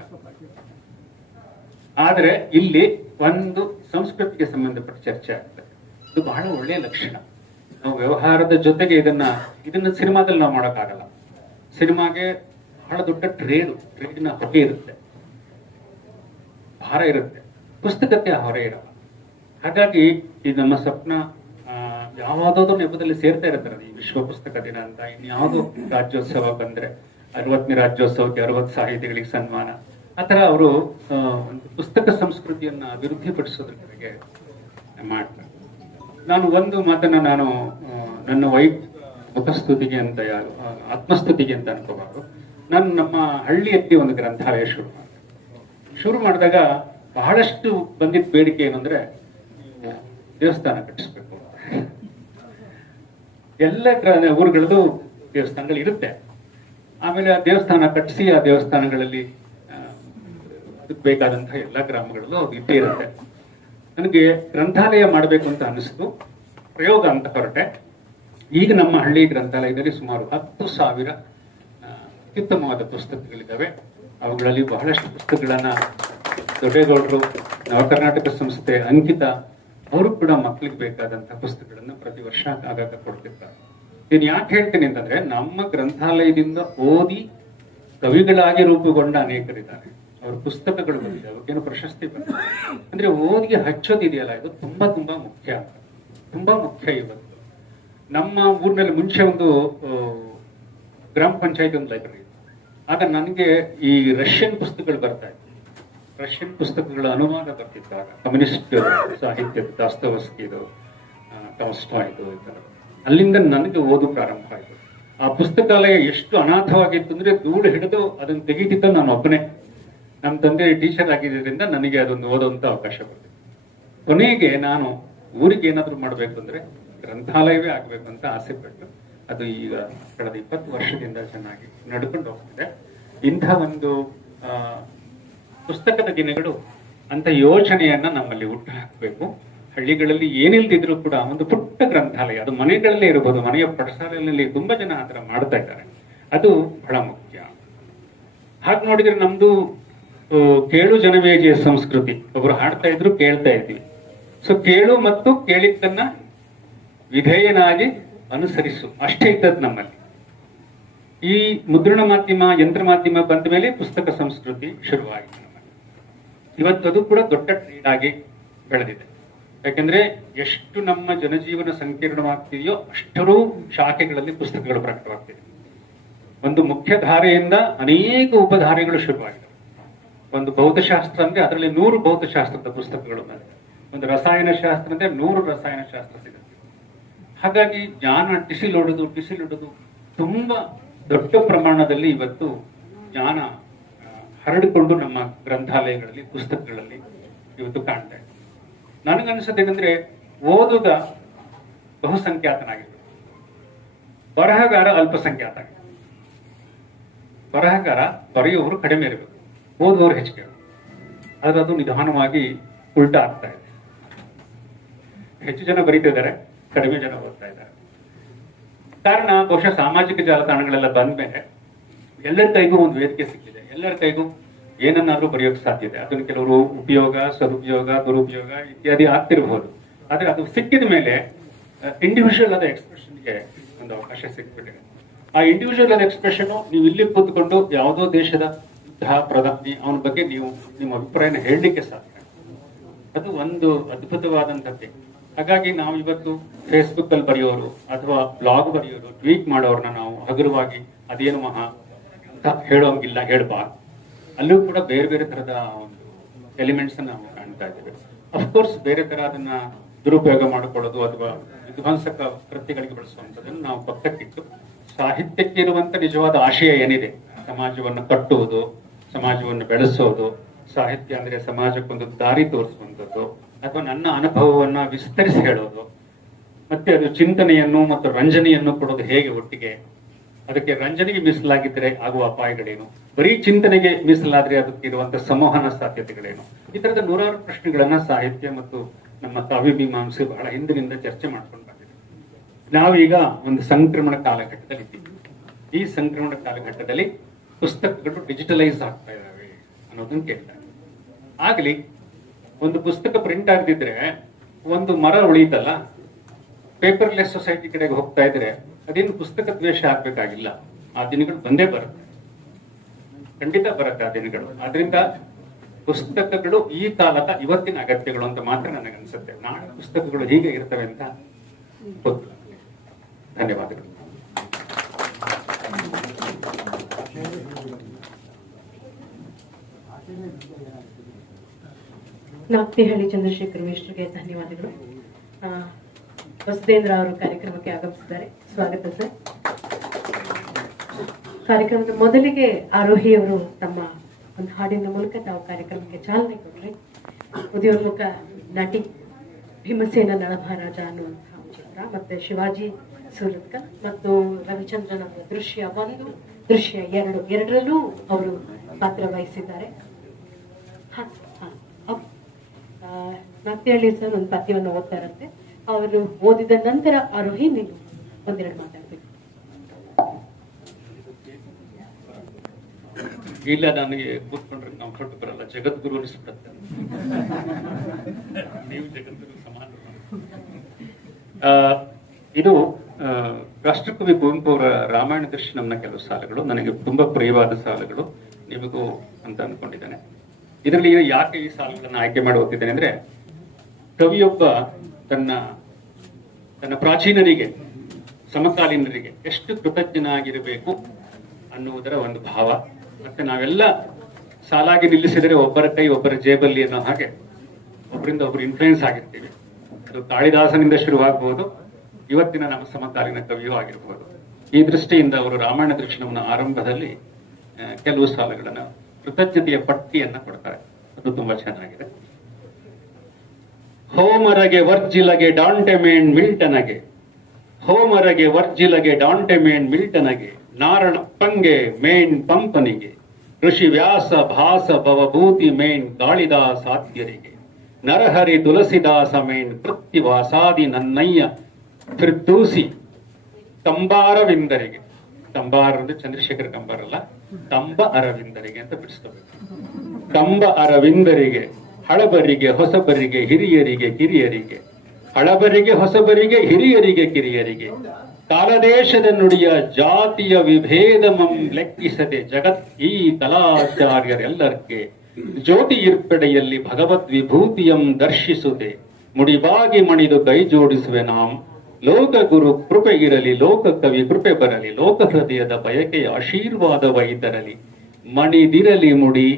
ಆದ್ರೆ ಇಲ್ಲಿ ಒಂದು ಸಂಸ್ಕೃತಿಗೆ ಸಂಬಂಧಪಟ್ಟ ಚರ್ಚೆ ಆಗ್ತದೆ. ಇದು ಬಹಳ ಒಳ್ಳೆಯ ಲಕ್ಷಣ. ನಾವು ವ್ಯವಹಾರದ ಜೊತೆಗೆ ಇದನ್ನ ಸಿನಿಮಾದಲ್ಲಿ ನಾವು ಮಾಡೋಕ್ಕಾಗಲ್ಲ. ಸಿನಿಮಾಗೆ ಬಹಳ ದೊಡ್ಡ ಟ್ರೇಡಿನ ಹೊಗೆ ಇರುತ್ತೆ, ಭಾರ ಇರುತ್ತೆ. ಪುಸ್ತಕಕ್ಕೆ ಹೊರೆ ಇರಲ್ಲ. ಹಾಗಾಗಿ ಈ ನಮ್ಮ ಸ್ವಪ್ನ ಯಾವ್ದಾದ್ರು ನೆಪದಲ್ಲಿ ಸೇರ್ತಾ ಇರ್ತಾರೆ. ಈ ವಿಶ್ವ ಪುಸ್ತಕ ದಿನ ಅಂತ, ಇನ್ಯಾವುದೋ ರಾಜ್ಯೋತ್ಸವ ಬಂದ್ರೆ 60ನೇ ರಾಜ್ಯೋತ್ಸವಕ್ಕೆ 60 ಸಾಹಿತಿಗಳಿಗೆ ಸನ್ಮಾನ, ಆತರ ಅವರು ಒಂದು ಪುಸ್ತಕ ಸಂಸ್ಕೃತಿಯನ್ನ ಅಭಿವೃದ್ಧಿಪಡಿಸೋದ್ರ ಕಡೆಗೆ ಮಾಡ್ತಾರೆ. ನಾನು ಒಂದು ಮಾತನ್ನ ನನ್ನ ಮುಖಸ್ತುತಿಗೆ ಅಂತ, ಆತ್ಮಸ್ತುತಿಗೆ ಅಂತ ಅನ್ಕೋಬಾರ್ದು. ನಾನು ನಮ್ಮ ಹಳ್ಳಿಯಲ್ಲಿ ಒಂದು ಗ್ರಂಥಾಲಯ ಶುರು ಮಾಡಿದಾಗ ಬಹಳಷ್ಟು ಬಂದಿದ್ದ ಬೇಡಿಕೆ ಏನಂದ್ರೆ, ದೇವಸ್ಥಾನ ಕಟ್ಟಿಸ್ಬೇಕು. ಎಲ್ಲ ಊರುಗಳದ್ದು ದೇವಸ್ಥಾನಗಳು ಇರುತ್ತೆ. ಆಮೇಲೆ ಆ ದೇವಸ್ಥಾನ ಕಟ್ಟಿಸಿ, ಆ ದೇವಸ್ಥಾನಗಳಲ್ಲಿ ಅದಕ್ಕೆ ಬೇಕಾದಂತಹ ಎಲ್ಲ ಗ್ರಾಮಗಳಲ್ಲೂ ಅದು ಇದ್ದೇ ಇರುತ್ತೆ. ನನಗೆ ಗ್ರಂಥಾಲಯ ಮಾಡಬೇಕು ಅಂತ ಅನಿಸ್ತು. ಪ್ರಯೋಗ ಅಂತ ಹೊರಟೆ. ಈಗ ನಮ್ಮ ಹಳ್ಳಿ ಗ್ರಂಥಾಲಯದಲ್ಲಿ ಸುಮಾರು 10,000 ಅತ್ಯುತ್ತಮವಾದ ಪುಸ್ತಕಗಳಿದ್ದಾವೆ. ಅವುಗಳಲ್ಲಿ ಬಹಳಷ್ಟು ಪುಸ್ತಕಗಳನ್ನ ದೊಡ್ಡೇಗೌಡರು, ನವಕರ್ನಾಟಕ ಸಂಸ್ಥೆ, ಅಂಕಿತ ಅವರು ಕೂಡ ಮಕ್ಕಳಿಗೆ ಬೇಕಾದಂತಹ ಪುಸ್ತಕಗಳನ್ನ ಪ್ರತಿ ವರ್ಷ ಆಗಾಗ ಕೊಡ್ತಿರ್ತಾರೆ. ಇದನ್ನು ಯಾಕೆ ಹೇಳ್ತೀನಿ ಅಂತಂದ್ರೆ, ನಮ್ಮ ಗ್ರಂಥಾಲಯದಿಂದ ಓದಿ ಕವಿಗಳಾಗಿ ರೂಪುಗೊಂಡ ಅನೇಕರಿದ್ದಾರೆ. ಅವ್ರ ಪುಸ್ತಕಗಳು ಬಂದಿದೆ, ಅವ್ರಿಗೇನು ಪ್ರಶಸ್ತಿ ಬಂದಿದೆ. ಅಂದ್ರೆ ಓದಿಗೆ ಹಚ್ಚೋದಿದೆಯಲ್ಲ, ಇದು ತುಂಬಾ ತುಂಬಾ ಮುಖ್ಯ, ತುಂಬಾ ಮುಖ್ಯ. ಇವತ್ತು ನಮ್ಮ ಊರಿನಲ್ಲಿ ಮುಂಚೆ ಒಂದು ಗ್ರಾಮ ಪಂಚಾಯತ್ ಒಂದು ಲೈಬ್ರರಿ ಇತ್ತು. ಆಗ ನನಗೆ ಈ ರಷ್ಯನ್ ಪುಸ್ತಕಗಳು ಬರ್ತಾ ಇತ್ತು. ರಷ್ಯನ್ ಪುಸ್ತಕಗಳ ಅನುವಾದ ಬರ್ತಿದ್ದಾಗ, ಕಮ್ಯುನಿಸ್ಟ್ ಸಾಹಿತ್ಯದ ದಾಸ್ತವಸ್ಕಿದು, ಟಾಲ್ಸ್ಟಾಯ್ದು, ಈ ಥರ ಅಲ್ಲಿಂದ ನನಗೆ ಓದು ಪ್ರಾರಂಭ ಆಯಿತು. ಆ ಪುಸ್ತಕಾಲಯ ಎಷ್ಟು ಅನಾಥವಾಗಿತ್ತು ಅಂದ್ರೆ ಧೂಳು ಹಿಡಿದು ಅದನ್ನು ತೆಗೀತಿದ್ದ ನಾನು ಒಬ್ಬನೇ. ನಮ್ಮ ತಂದೆ ಟೀಚರ್ ಆಗಿದ್ದರಿಂದ ನನಗೆ ಅದೊಂದು ಓದುವಂತ ಅವಕಾಶ ಬಂದಿದೆ. ಕೊನೆಗೆ ನಾನು ಊರಿಗೆ ಏನಾದ್ರು ಮಾಡ್ಬೇಕು ಅಂದ್ರೆ ಗ್ರಂಥಾಲಯವೇ ಆಗ್ಬೇಕು ಅಂತ ಆಸೆ ಪಟ್ಟು ಅದು ಈಗ ಕಳೆದ 20 ವರ್ಷದಿಂದ ಚೆನ್ನಾಗಿ ನಡ್ಕೊಂಡು ಹೋಗ್ತಿದೆ. ಇಂಥ ಒಂದು ಪುಸ್ತಕದ ದಿನಗಳು ಅಂತ ಯೋಚನೆಯನ್ನ ನಮ್ಮಲ್ಲಿ ಹುಟ್ಟು ಹಾಕಬೇಕು. ಹಳ್ಳಿಗಳಲ್ಲಿ ಏನಿಲ್ದಿದ್ರು ಕೂಡ ಒಂದು ಪುಟ್ಟ ಗ್ರಂಥಾಲಯ, ಅದು ಮನೆಗಳಲ್ಲೇ ಇರಬಹುದು, ಮನೆಯ ಪಡಸಾಲೆಯಲ್ಲಿ ತುಂಬಾ ಜನ ಆತರ ಮಾಡ್ತಾ ಇದ್ದಾರೆ, ಅದು ಬಹಳ ಮುಖ್ಯ. ಹಾಗೆ ನೋಡಿದ್ರೆ ನಮ್ದು ಕೇಳು ಜನಮೇಜೆಯ ಸಂಸ್ಕೃತಿ. ಒಬ್ರು ಹಾಡ್ತಾ ಇದ್ರು, ಕೇಳ್ತಾ ಇದ್ವಿ. ಸೊ ಕೇಳು ಮತ್ತು ಕೇಳಿದ್ದನ್ನ ವಿಧೇಯನಾಗಿ ಅನುಸರಿಸು, ಅಷ್ಟೇ ಇದ್ದದ್ದು ನಮ್ಮಲ್ಲಿ. ಈ ಮುದ್ರಣ ಮಾಧ್ಯಮ, ಯಂತ್ರ ಮಾಧ್ಯಮ ಬಂದ ಮೇಲೆ ಪುಸ್ತಕ ಸಂಸ್ಕೃತಿ ಶುರುವಾಯಿತು ನಮ್ಮಲ್ಲಿ. ಇವತ್ತು ಅದು ಕೂಡ ದೊಡ್ಡ ಟ್ರೇಡ್ ಆಗಿ ಬೆಳೆದಿದೆ. ಯಾಕಂದ್ರೆ ಎಷ್ಟು ನಮ್ಮ ಜನಜೀವನ ಸಂಕೀರ್ಣವಾಗ್ತಿದೆಯೋ ಅಷ್ಟರೂ ಶಾಖೆಗಳಲ್ಲಿ ಪುಸ್ತಕಗಳು ಪ್ರಕಟವಾಗ್ತಿದೆ. ಒಂದು ಮುಖ್ಯ ಧಾರೆಯಿಂದ ಅನೇಕ ಉಪಧಾರೆಗಳು ಶುರುವಾಗಿದೆ. ಒಂದು ಭೌತಶಾಸ್ತ್ರ ಅಂದ್ರೆ ಅದರಲ್ಲಿ 100 ಭೌತಶಾಸ್ತ್ರದ ಪುಸ್ತಕಗಳು ಬಂದಿದೆ. ಒಂದು ರಸಾಯನ ಶಾಸ್ತ್ರ ಅಂದ್ರೆ 100 ರಸಾಯನ ಶಾಸ್ತ್ರ ಸಿಗುತ್ತೆ. ಹಾಗಾಗಿ ಜ್ಞಾನ ಟಿಸಿಲೊಡೆದು ತುಂಬಾ ದೊಡ್ಡ ಪ್ರಮಾಣದಲ್ಲಿ ಇವತ್ತು ಜ್ಞಾನ ಹರಡಿಕೊಂಡು ನಮ್ಮ ಗ್ರಂಥಾಲಯಗಳಲ್ಲಿ, ಪುಸ್ತಕಗಳಲ್ಲಿ ಇವತ್ತು ಕಾಣ್ತಾ ಇದೆ. ನನಗನ್ಸೋದೇನೆಂದ್ರೆ ಓದುಗ ಬಹುಸಂಖ್ಯಾತನಾಗಿರ್ಬೇಕು, ಬರಹಗಾರ ಅಲ್ಪಸಂಖ್ಯಾತ ಆಗಿರ್ಬೇಕು. ಬರಹಗಾರ ಬರೆಯುವವರು ಕಡಿಮೆ ಇರಬೇಕು, ಓದುವವರು ಹೆಚ್ಚಿಗೆ ಇರಬೇಕು. ಆದ್ರೆ ಅದು ನಿಧಾನವಾಗಿ ಉಲ್ಟಾ ಆಗ್ತಾ ಇದೆ. ಹೆಚ್ಚು ಜನ ಬರೀತಿದ್ದಾರೆ, ಕಡಿಮೆ ಜನ ಓದ್ತಾ ಇದ್ದಾರೆ. ಕಾರಣ ಬಹುಶಃ ಸಾಮಾಜಿಕ ಜಾಲತಾಣಗಳೆಲ್ಲ ಬಂದ್ಮೇಲೆ ಎಲ್ಲರ ಕೈಗೂ ಒಂದು ವೇದಿಕೆ ಸಿಕ್ಕಿದೆ. ಎಲ್ಲರ ಕೈಗೂ ಏನನ್ನಾದ್ರೂ ಬರೆಯೋಕೆ ಸಾಧ್ಯ ಇದೆ. ಅದನ್ನು ಕೆಲವರು ಉಪಯೋಗ, ಸದುಪಯೋಗ, ದುರುಪಯೋಗ ಇತ್ಯಾದಿ ಆಗ್ತಿರಬಹುದು. ಆದ್ರೆ ಅದು ಸಿಕ್ಕಿದ ಮೇಲೆ ಇಂಡಿವಿಜುವಲ್ ಆದ ಎಕ್ಸ್ಪ್ರೆಷನ್ಗೆ ಒಂದು ಅವಕಾಶ ಸಿಕ್ಬಿಟ್ಟಿದೆ. ಆ ಇಂಡಿವಿಜುವಲ್ ಆದ ಎಕ್ಸ್ಪ್ರೆಷನ್ ನೀವು ಇಲ್ಲಿ ಕೂತ್ಕೊಂಡು ಯಾವುದೋ ದೇಶದ ಪ್ರಧಾನಿ ಅವನ ಬಗ್ಗೆ ನೀವು ನಿಮ್ಮ ಅಭಿಪ್ರಾಯನ ಹೇಳಲಿಕ್ಕೆ ಸಾಧ್ಯ. ಅದು ಒಂದು ಅದ್ಭುತವಾದಂಥದ್ದೇ. ಹಾಗಾಗಿ ನಾವು ಇವತ್ತು ಫೇಸ್ಬುಕ್ ಅಲ್ಲಿ ಬರೆಯೋರು ಅಥವಾ ಬ್ಲಾಗ್ ಬರೆಯೋರು, ಟ್ವೀಟ್ ಮಾಡೋರ್ನ ನಾವು ಹಗುರವಾಗಿ ಅದೇನು ಮಹಾ ಅಂತ ಹೇಳೋಂಗಿಲ್ಲ, ಹೇಳ್ಬಾರ್ದು. ಅಲ್ಲೂ ಕೂಡ ಬೇರೆ ಬೇರೆ ತರದ ಒಂದು ಎಲಿಮೆಂಟ್ಸ್ ನಾವು ಕಾಣ್ತಾ ಇದ್ದೇವೆ. ಅಫ್ಕೋರ್ಸ್ ಬೇರೆ ತರ ಅದನ್ನ ದುರುಪಯೋಗ ಮಾಡಿಕೊಳ್ಳೋದು ಅಥವಾ ವಿಧ್ವಂಸಕ ಕೃತ್ಯಗಳಿಗೆ ಬಳಸುವಂಥದ್ದನ್ನು ನಾವು ಪಕ್ಕಕ್ಕಿಟ್ಟು ಸಾಹಿತ್ಯಕ್ಕೆ ಇರುವಂತ ನಿಜವಾದ ಆಶಯ ಏನಿದೆ, ಸಮಾಜವನ್ನು ಕಟ್ಟುವುದು, ಸಮಾಜವನ್ನು ಬೆಳೆಸೋದು, ಸಾಹಿತ್ಯ ಅಂದ್ರೆ ಸಮಾಜಕ್ಕೊಂದು ದಾರಿ ತೋರಿಸುವಂಥದ್ದು ಅಥವಾ ನನ್ನ ಅನುಭವವನ್ನ ವಿಸ್ತರಿಸಿ ಹೇಳೋದು, ಮತ್ತೆ ಅದು ಚಿಂತನೆಯನ್ನು ಮತ್ತು ರಂಜನೆಯನ್ನು ಕೊಡೋದು ಹೇಗೆ ಒಟ್ಟಿಗೆ, ಅದಕ್ಕೆ ರಂಜನೆಗೆ ಮೀಸಲಾಗಿದ್ದರೆ ಆಗುವ ಅಪಾಯಗಳೇನು, ಬರೀ ಚಿಂತನೆಗೆ ಮೀಸಲಾದ್ರೆ ಅದಕ್ಕೆ ಇರುವಂತಹ ಸಂವಹನ ಸಾಧ್ಯತೆಗಳೇನು, ಈ ತರದ 100 ಪ್ರಶ್ನೆಗಳನ್ನ ಸಾಹಿತ್ಯ ಮತ್ತು ನಮ್ಮ ಕಾವ್ಯ ಮೀಮಾಂಸೆ ಬಹಳ ಹಿಂದಿನಿಂದ ಚರ್ಚೆ ಮಾಡ್ಕೊಂಡು ಬಂದಿದೆ. ನಾವೀಗ ಒಂದು ಸಂಕ್ರಮಣ ಕಾಲಘಟ್ಟದಲ್ಲಿ ಇದ್ದೀವಿ. ಈ ಸಂಕ್ರಮಣ ಕಾಲಘಟ್ಟದಲ್ಲಿ ಪುಸ್ತಕಗಳು ಡಿಜಿಟಲೈಸ್ ಆಗ್ತಾ ಇದ್ದಾವೆ ಅನ್ನೋದನ್ನ ಕೇಳ್ತಾರೆ. ಆಗ್ಲಿ ಒಂದು ಪುಸ್ತಕ ಪ್ರಿಂಟ್ ಆಗದಿದ್ರೆ ಒಂದು ಮರ ಉಳಿತಲ್ಲ, ಪೇಪರ್ಲೆಸ್ ಸೊಸೈಟಿ ಕಡೆಗೆ ಹೋಗ್ತಾ ಇದ್ರೆ ಅದೇನು ಪುಸ್ತಕ ದ್ವೇಷ ಆಗ್ಬೇಕಾಗಿಲ್ಲ. ಆ ದಿನಗಳು ಬಂದೇ ಬರುತ್ತೆ, ಖಂಡಿತ ಬರುತ್ತೆ ಆ ದಿನಗಳು. ಆದ್ರಿಂದ ಪುಸ್ತಕಗಳು ಈ ಕಾಲದ ಇವತ್ತಿನ ಅಗತ್ಯಗಳು ಅಂತ ಮಾತ್ರ ನನಗನ್ಸುತ್ತೆ. ನಾಳೆ ಪುಸ್ತಕಗಳು ಹೀಗೆ ಇರ್ತವೆ ಅಂತ ಗೊತ್ತಿಲ್ಲ. ಧನ್ಯವಾದಗಳು. ನಾಗ್ತಿಹಳ್ಳಿ ಚಂದ್ರಶೇಖರ್ ಮಿಶ್ರಿಗೆ ಧನ್ಯವಾದಗಳು. ವಸುಧೇಂದ್ರ ಅವರು ಕಾರ್ಯಕ್ರಮಕ್ಕೆ ಆಗಮಿಸಿದ್ದಾರೆ. ಸ್ವಾಗತ ಸರ್. ಕಾರ್ಯಕ್ರಮದ ಮೊದಲಿಗೆ ಆರೋಹಿ ಅವರು ತಮ್ಮ ಒಂದು ಹಾಡಿನ ಮೂಲಕ ತಾವು ಕಾರ್ಯಕ್ರಮಕ್ಕೆ ಚಾಲನೆ ಕೊಟ್ರಿ. ಉದಯೋನ್ಮುಖ ನಟಿ ಭೀಮಸೇನ ನಳಮಹಾರಾಜ ಅನ್ನುವಂತಹ ಚಿತ್ರ, ಮತ್ತೆ ಶಿವಾಜಿ ಸೂರತ್ಕ ಮತ್ತು ರವಿಚಂದ್ರನ್ ಅವರ ದೃಶ್ಯ 1, ದೃಶ್ಯ 2 ಎರಡರಲ್ಲೂ ಅವರು ಪಾತ್ರ ವಹಿಸಿದ್ದಾರೆ. ನಾಗ್ತಿಹಳ್ಳಿ ಸರ್ ಒಂದು ಪದ್ಯವನ್ನು ಓದ್ತಾರಂತೆ. ಅವರು ಓದಿದ ನಂತರ ಆರೋಹಿ ನೀವು ಒಂದೆರಡು ಮಾತಾಡ್ಬೇಕು. ಇಲ್ಲ, ನನಗೆ ಕೂತ್ಕೊಂಡ್ರೆ ಕಂಫರ್ಟ್ ಬರಲ್ಲ, ಜಗದ್ಗುರು ಅನಿಸ್ಬಿಡುತ್ತೆ. ನೀವು ಜಗದ್ಗುರು ಸಮಾನ. ಇದು ರಾಷ್ಟ್ರಕವಿ ಕುವೆಂಪು ಅವರ ರಾಮಾಯಣ ದರ್ಶನಂನ ಕೆಲವು ಸಾಲುಗಳು ನನಗೆ ತುಂಬಾ ಪ್ರಿಯವಾದ ಸಾಲುಗಳು, ನಿಮಗೂ ಅಂತ ಅನ್ಕೊಂಡಿದ್ದೇನೆ. ಇದರಲ್ಲಿ ಯಾಕೆ ಈ ಸಾಲುಗಳನ್ನು ಆಯ್ಕೆ ಮಾಡಿ ಓದ್ತಿದ್ದೇನೆ ಅಂದ್ರೆ, ಕವಿಯೊಬ್ಬ ತನ್ನ ಪ್ರಾಚೀನರಿಗೆ, ಸಮಕಾಲೀನರಿಗೆ ಎಷ್ಟು ಕೃತಜ್ಞನಾಗಿರಬೇಕು ಅನ್ನುವುದರ ಒಂದು ಭಾವ. ಮತ್ತೆ ನಾವೆಲ್ಲ ಸಾಲಾಗಿ ನಿಲ್ಲಿಸಿದರೆ ಒಬ್ಬರ ಕೈ ಒಬ್ಬರ ಜೇಬಲ್ಲಿ ಅನ್ನೋ ಹಾಗೆ ಒಬ್ಬರಿಂದ ಒಬ್ರು ಇನ್ಫ್ಲೂಯೆನ್ಸ್ ಆಗಿರ್ತೀವಿ. ಅದು ಕಾಳಿದಾಸನಿಂದ ಶುರುವಾಗಬಹುದು ಇವತ್ತಿನ ನಮ್ಮ ಸಮಕಾಲೀನ ಕವಿಯೂ ಆಗಿರಬಹುದು. ಈ ದೃಷ್ಟಿಯಿಂದ ಅವರು ರಾಮಾಯಣ ದರ್ಶನವನ್ನು ಆರಂಭದಲ್ಲಿ ಕೆಲವು ಸಾಲುಗಳನ್ನು ಕೃತಜ್ಞತೆಯ ಪಟ್ಟಿಯನ್ನ ಕೊಡ್ತಾರೆ. ಅದು ತುಂಬಾ ಚೆನ್ನಾಗಿದೆ. ಹೋಮರಗೆ ವರ್ಜಿಲಗೆ ಡಾಂಟೆಮೇನ್ ಮಿಲ್ಟನಗೆ, ಹೋಮರಗೆ ವರ್ಜಿಲಗೆ ಡಾಂಟೆಮೇನ್ ಮಿಲ್ಟನಗೆ, ನಾರಣಪ್ಪಂಗೆ ಮೇನ್ ಪಂಪನಿಗೆ, ಋಷಿ ವ್ಯಾಸ ಭಾಸ ಭವಭೂತಿ ಮೇನ್ ಕಾಳಿದಾಸ ಆದ್ಯರಿಗೆ, ನರಹರಿ ತುಳಸಿದಾಸ ಮೇನ್ ಕೃತ್ಯವಾಸಾದಿ ನನ್ನಯ್ಯ ಫಿರ್ದೂಸಿ ಕಂಬಾರವಿಂದರಿಗೆ, ಕಂಬಾರ ಅಂದ್ರೆ ಚಂದ್ರಶೇಖರ್ ಕಂಬಾರ ಅಲ್ಲ, ಕಂಬ ಅರವಿಂದರಿಗೆ ಅಂತ ಬಿಡಿಸ್ಕೋಬೇಕು. ಕಂಬ ಅರವಿಂದರಿಗೆ, ಹಳಬರಿಗೆ ಹೊಸಬರಿಗೆ ಹಿರಿಯರಿಗೆ ಕಿರಿಯರಿಗೆ, ಹಳಬರಿಗೆ ಹೊಸಬರಿಗೆ ಹಿರಿಯರಿಗೆ ಕಿರಿಯರಿಗೆ, ಕಾಲದೇಶದ ನುಡಿಯ ಜಾತಿಯ ವಿಭೇದಮಂ ಲೆಕ್ಕಿಸದೆ ಜಗತ್ ಈ ಕಲಾಚಾರ್ಯರೆಲ್ಲರಿಗೆ ಜ್ಯೋತಿ ಇರ್ಪಡೆಯಲ್ಲಿ ಭಗವದ್ ವಿಭೂತಿಯಂ ದರ್ಶಿಸುತ್ತೆ ಮುಡಿಬಾಗಿ ಮಣಿದು ಕೈ ಜೋಡಿಸುವೆ ನಾಂ. ಲೋಕ ಗುರು ಕೃಪೆ ಇರಲಿ, ಲೋಕ ಕವಿ ಕೃಪೆ ಬರಲಿ, ಲೋಕ ಹೃದಯದ ಬಯಕೆಯ ಆಶೀರ್ವಾದವೈತರಲಿ. ಮಣಿದಿರಲಿ ಮುಡಿ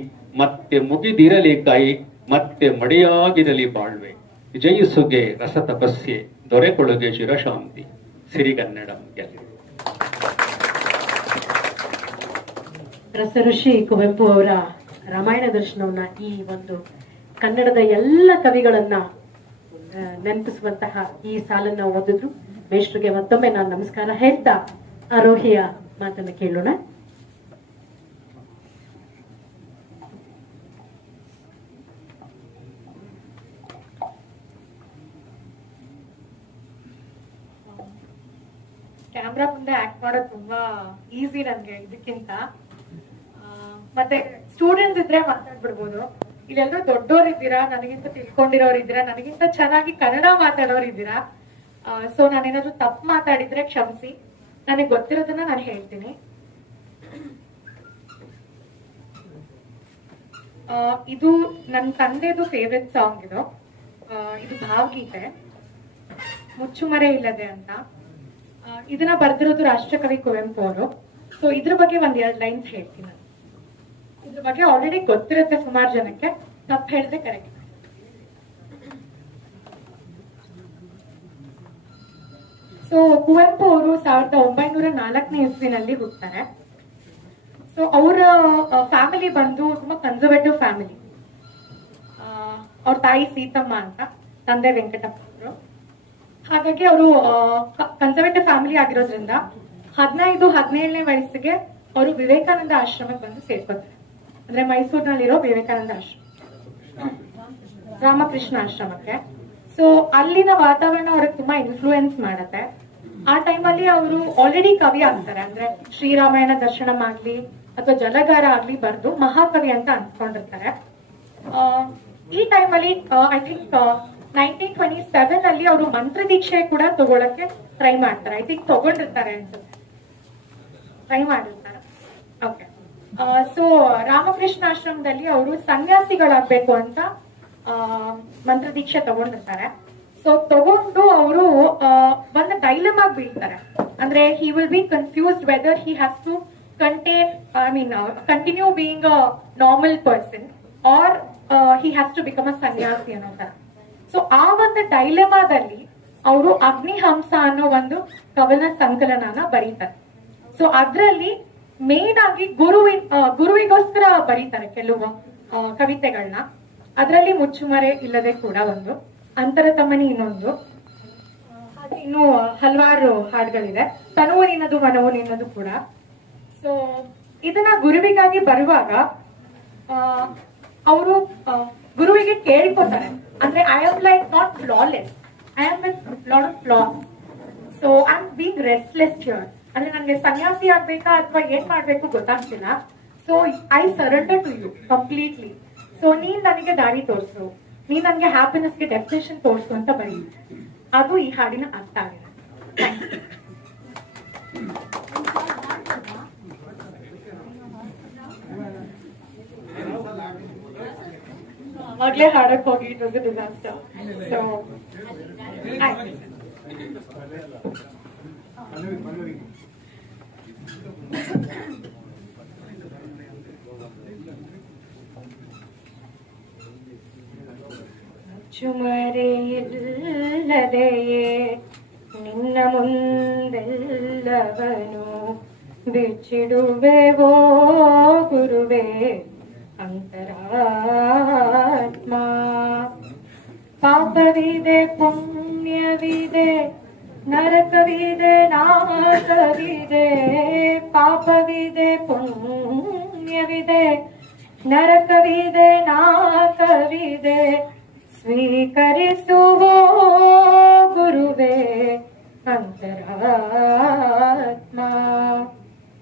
ಮತ್ತೆ ಮುಗಿದಿರಲಿ ಕೈ, ಮತ್ತೆ ಮಡಿಯಾಗಿರಲಿ ಬಾಳ್ವೆ. ಜಯಿಸುಗೆ ರಸ ತಪಸ್ಯೆ, ದೊರೆಕೊಳಗೆ ಶಿರಶಾಂತಿ. ಸಿರಿಗನ್ನಡಂ ಗೆಲ್ಲಿ. ರಸಋಷಿ ಕುವೆಂಪು ಅವರ ರಾಮಾಯಣ ದರ್ಶನವನ್ನ ಈ ಒಂದು ಕನ್ನಡದ ಎಲ್ಲ ಕವಿಗಳನ್ನ ನೆನಪಿಸುವಂತಹ ಈ ಸಾಲನ್ನ ಓದಿದ್ರು. ಮೇಷ್ಟ್ರಿಗೆ ಮತ್ತೊಮ್ಮೆ ನಾನು ನಮಸ್ಕಾರ ಹೇಳ್ತಾ ಆರೋಹಿಯ ಮಾತನ್ನ ಕೇಳೋಣ. ಕ್ಯಾಮ್ರಾ ಮುಂದೆ ಆಕ್ಟ್ ಮಾಡೋದು ತುಂಬಾ ಈಸಿ ನನ್ಗೆ ಇದಕ್ಕಿಂತ. ಮತ್ತೆ ಸ್ಟೂಡೆಂಟ್ಸ್ ಇದ್ರೆ ಮಾತಾಡ್ಬಿಡ್ಬೋದು. ಇಲ್ಲೆಲ್ಲರೂ ದೊಡ್ಡೋರ್ ಇದ್ದೀರಾ, ನನಗಿಂತ ತಿಳ್ಕೊಂಡಿರೋರು ಇದ್ದೀರಾ, ನನಗಿಂತ ಚೆನ್ನಾಗಿ ಕನ್ನಡ ಮಾತಾಡೋರು ಇದ್ದೀರಾ. ಸೊ ನಾನೇನಾದ್ರು ತಪ್ಪು ಮಾತಾಡಿದ್ರೆ ಕ್ಷಮಿಸಿ. ನನಗೆ ಗೊತ್ತಿರೋದನ್ನ ನಾನು ಹೇಳ್ತೀನಿ. ಇದು ನನ್ನ ತಂದೆದು ಫೇವ್ರೆಟ್ ಸಾಂಗ್. ಇದು ಭಾವಗೀತೆ, ಮುಚ್ಚುಮರೆ ಇಲ್ಲದೆ ಅಂತ. ಇದನ್ನ ಬರೆದಿರೋದು ರಾಷ್ಟ್ರಕವಿ ಕುವೆಂಪು ಅವರು. ಸೊ ಇದ್ರ ಬಗ್ಗೆ ಒಂದ್ 2 ಲೈನ್ಸ್ ಹೇಳ್ತೀನಿ. ಇದ್ರ ಬಗ್ಗೆ ಆಲ್ರೆಡಿ ಗೊತ್ತಿರುತ್ತೆ ಸುಮಾರು ಜನಕ್ಕೆ, ತಪ್ಪು ಹೇಳಿದ್ರೆ ಕರೆಕ್ಟ್. ಸೊ ಕುವೆಂಪು ಅವರು 1904ನೇ ಇಸ್ವಿನಲ್ಲಿ ಹುಡ್ತಾರೆ. ಸೊ ಅವರ ಫ್ಯಾಮಿಲಿ ಬಂದು ತುಂಬಾ ಕನ್ಸರ್ವೇಟಿವ್ ಫ್ಯಾಮಿಲಿ. ಅವ್ರ ತಾಯಿ ಸೀತಮ್ಮ ಅಂತ, ತಂದೆ ವೆಂಕಟಪ್ಪ ಅವರು. ಹಾಗಾಗಿ ಅವರು ಕನ್ಸರ್ವೇಟಿವ್ ಫ್ಯಾಮಿಲಿ ಆಗಿರೋದ್ರಿಂದ 15-17ನೇ ವಯಸ್ಸಿಗೆ ಅವರು ವಿವೇಕಾನಂದ ಆಶ್ರಮಕ್ಕೆ ಬಂದು ಸೇರ್ಕೊತಾರೆ. ಅಂದ್ರೆ ಮೈಸೂರಿನಲ್ಲಿರೋ ವಿವೇಕಾನಂದ ಆಶ್ರಮ, ರಾಮಕೃಷ್ಣ ಆಶ್ರಮಕ್ಕೆ. ಸೊ ಅಲ್ಲಿನ ವಾತಾವರಣ ಅವ್ರಿಗೆ ತುಂಬಾ ಇನ್ಫ್ಲೂಯೆನ್ಸ್ ಮಾಡತ್ತೆ. ಆ ಟೈಮಲ್ಲಿ ಅವರು ಆಲ್ರೆಡಿ ಕವಿ ಆಗ್ತಾರೆ. ಅಂದ್ರೆ ಶ್ರೀರಾಮಾಯಣ ದರ್ಶನಂ ಆಗ್ಲಿ ಅಥವಾ ಜಲಗಾರ ಆಗ್ಲಿ ಬರ್ದು ಮಹಾಕವಿ ಅಂತ ಅನ್ಸ್ಕೊಂಡಿರ್ತಾರೆ. ಈ ಟೈಮಲ್ಲಿ ಐ ಥಿಂಕ್ 1927 ಅಲ್ಲಿ ಅವರು ಮಂತ್ರ ದೀಕ್ಷೆ ಕೂಡ ತಗೊಳಕ್ಕೆ ಟ್ರೈ ಮಾಡ್ತಾರೆ. ಐ ಥಿಂಕ್ ತಗೊಂಡಿರ್ತಾರೆ ಅನ್ಸುತ್ತೆ, ಟ್ರೈ ಮಾಡಿರ್ತಾರೆ. ಓಕೆ. ಸೊ ರಾಮಕೃಷ್ಣ ಆಶ್ರಮದಲ್ಲಿ ಅವರು ಸನ್ಯಾಸಿಗಳಾಗ್ಬೇಕು ಅಂತ ಮಂತ್ರ ದೀಕ್ಷೆ ತಗೊಂಡಿರ್ತಾರೆ. ಸೊ ತಗೊಂಡು ಅವರು ಒಂದು ಡೈಲಮಾಗ್ ಬೀಳ್ತಾರೆ. ಅಂದ್ರೆ he will be confused whether he has to continue being a normal person or he has to become a sanyasi ಅನ್ನೋ ತರ. ಸೊ ಆ ಒಂದು ಡೈಲೆಮಾದಲ್ಲಿ ಅವರು ಅಗ್ನಿಹಂಸ ಅನ್ನೋ ಒಂದು ಕವನ ಸಂಕಲನನ ಬರೀತಾರೆ. ಸೊ ಅದ್ರಲ್ಲಿ ಮೇನ್ ಆಗಿ ಗುರುವಿಗೋಸ್ಕರ ಬರೀತಾರೆ ಕೆಲವು ಕವಿತೆಗಳನ್ನ. ಅದರಲ್ಲಿ ಮುಚ್ಚುಮರೆ ಇಲ್ಲದೆ ಕೂಡ ಒಂದು, ಅಂತರ ತಮ್ಮನಿ ಇನ್ನೊಂದು, ಹಾಗೆ ಇನ್ನು ಹಲವಾರು ಹಾಡುಗಳಿದೆ. ತನುವು ನಿನ್ನದು ಮನವು ನಿನ್ನದು ಕೂಡ. ಸೊ ಇದನ್ನ ಗುರುವಿಗಾಗಿ ಬರುವಾಗ ಅವರು ಗುರುವಿಗೆ ಕೇಳ್ಕೊತಾರೆ. ಅಂದ್ರೆ I am like not flawless, I am with lot of flaws. So I am being restless here. ಅಂದ್ರೆ ನನಗೆ ಸನ್ಯಾಸಿ ಆಗ್ಬೇಕಾ ಅಥವಾ ಏನ್ ಮಾಡ್ಬೇಕು ಗೊತ್ತಾಗ್ತಿಲ್ಲ. So I surrender to you completely. So ನೀನ್ ನನಗೆ ದಾರಿ ತೋರಿಸು, ನೀನ್ ನನಗೆ ಹ್ಯಾಪಿನೆಸ್ಗೆ ಡೆಫಿನೇಷನ್ ತೋರಿಸು ಅಂತ ಬರೀ. ಅದು ಈ ಹಾಡಿನ ಅರ್ಥ ಆಗಿದೆ. ಅವಾಗ್ಲೇ ಹಾಡಕ್ ಹೋಗಿ it was a disaster. So ಚುಮರೆಯಿಲ್ಲದೆಯೇ ನೀ ನಿನ್ನ ಮುಂದೆಲ್ಲವನು ಬಿಚ್ಚಿಡುವೆವೋ ಗುರುವೇ ಅಂತರಾತ್ಮ. ಪಾಪವಿದೆ ಪುಣ್ಯವಿದೆ ನರಕವಿದೆ ನಾಶವಿದೆ, ಪಾಪವಿದೆ ಪುಣ್ಯವಿದೆ ನರಕವಿದೆ ನಾಶವಿದೆ, ಸ್ವೀಕರಿಸುವ ಗುರುವೇ ಅಂತರಾತ್ಮ.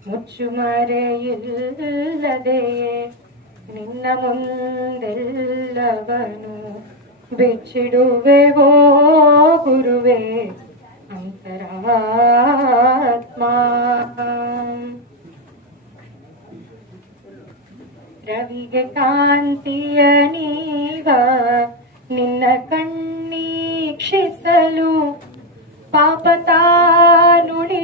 ಮುಚ್ಚುಮರೆಯಿಲ್ಲದೆಯೇ ನಿನ್ನ ಮುಂದೆಲ್ಲವನು ಬಿಚ್ಚಿಡುವೆವೋ ಗುರುವೇ ಅಂತರಾತ್ಮ. ರವಿಗೆ ಕಾಂತಿಯ ನೀವ ನಿನ್ನ ಕಣ್ಣೀಕ್ಷಿಸಲು, ಪಾಪ ತಾನುಳಿಯುವುದೇ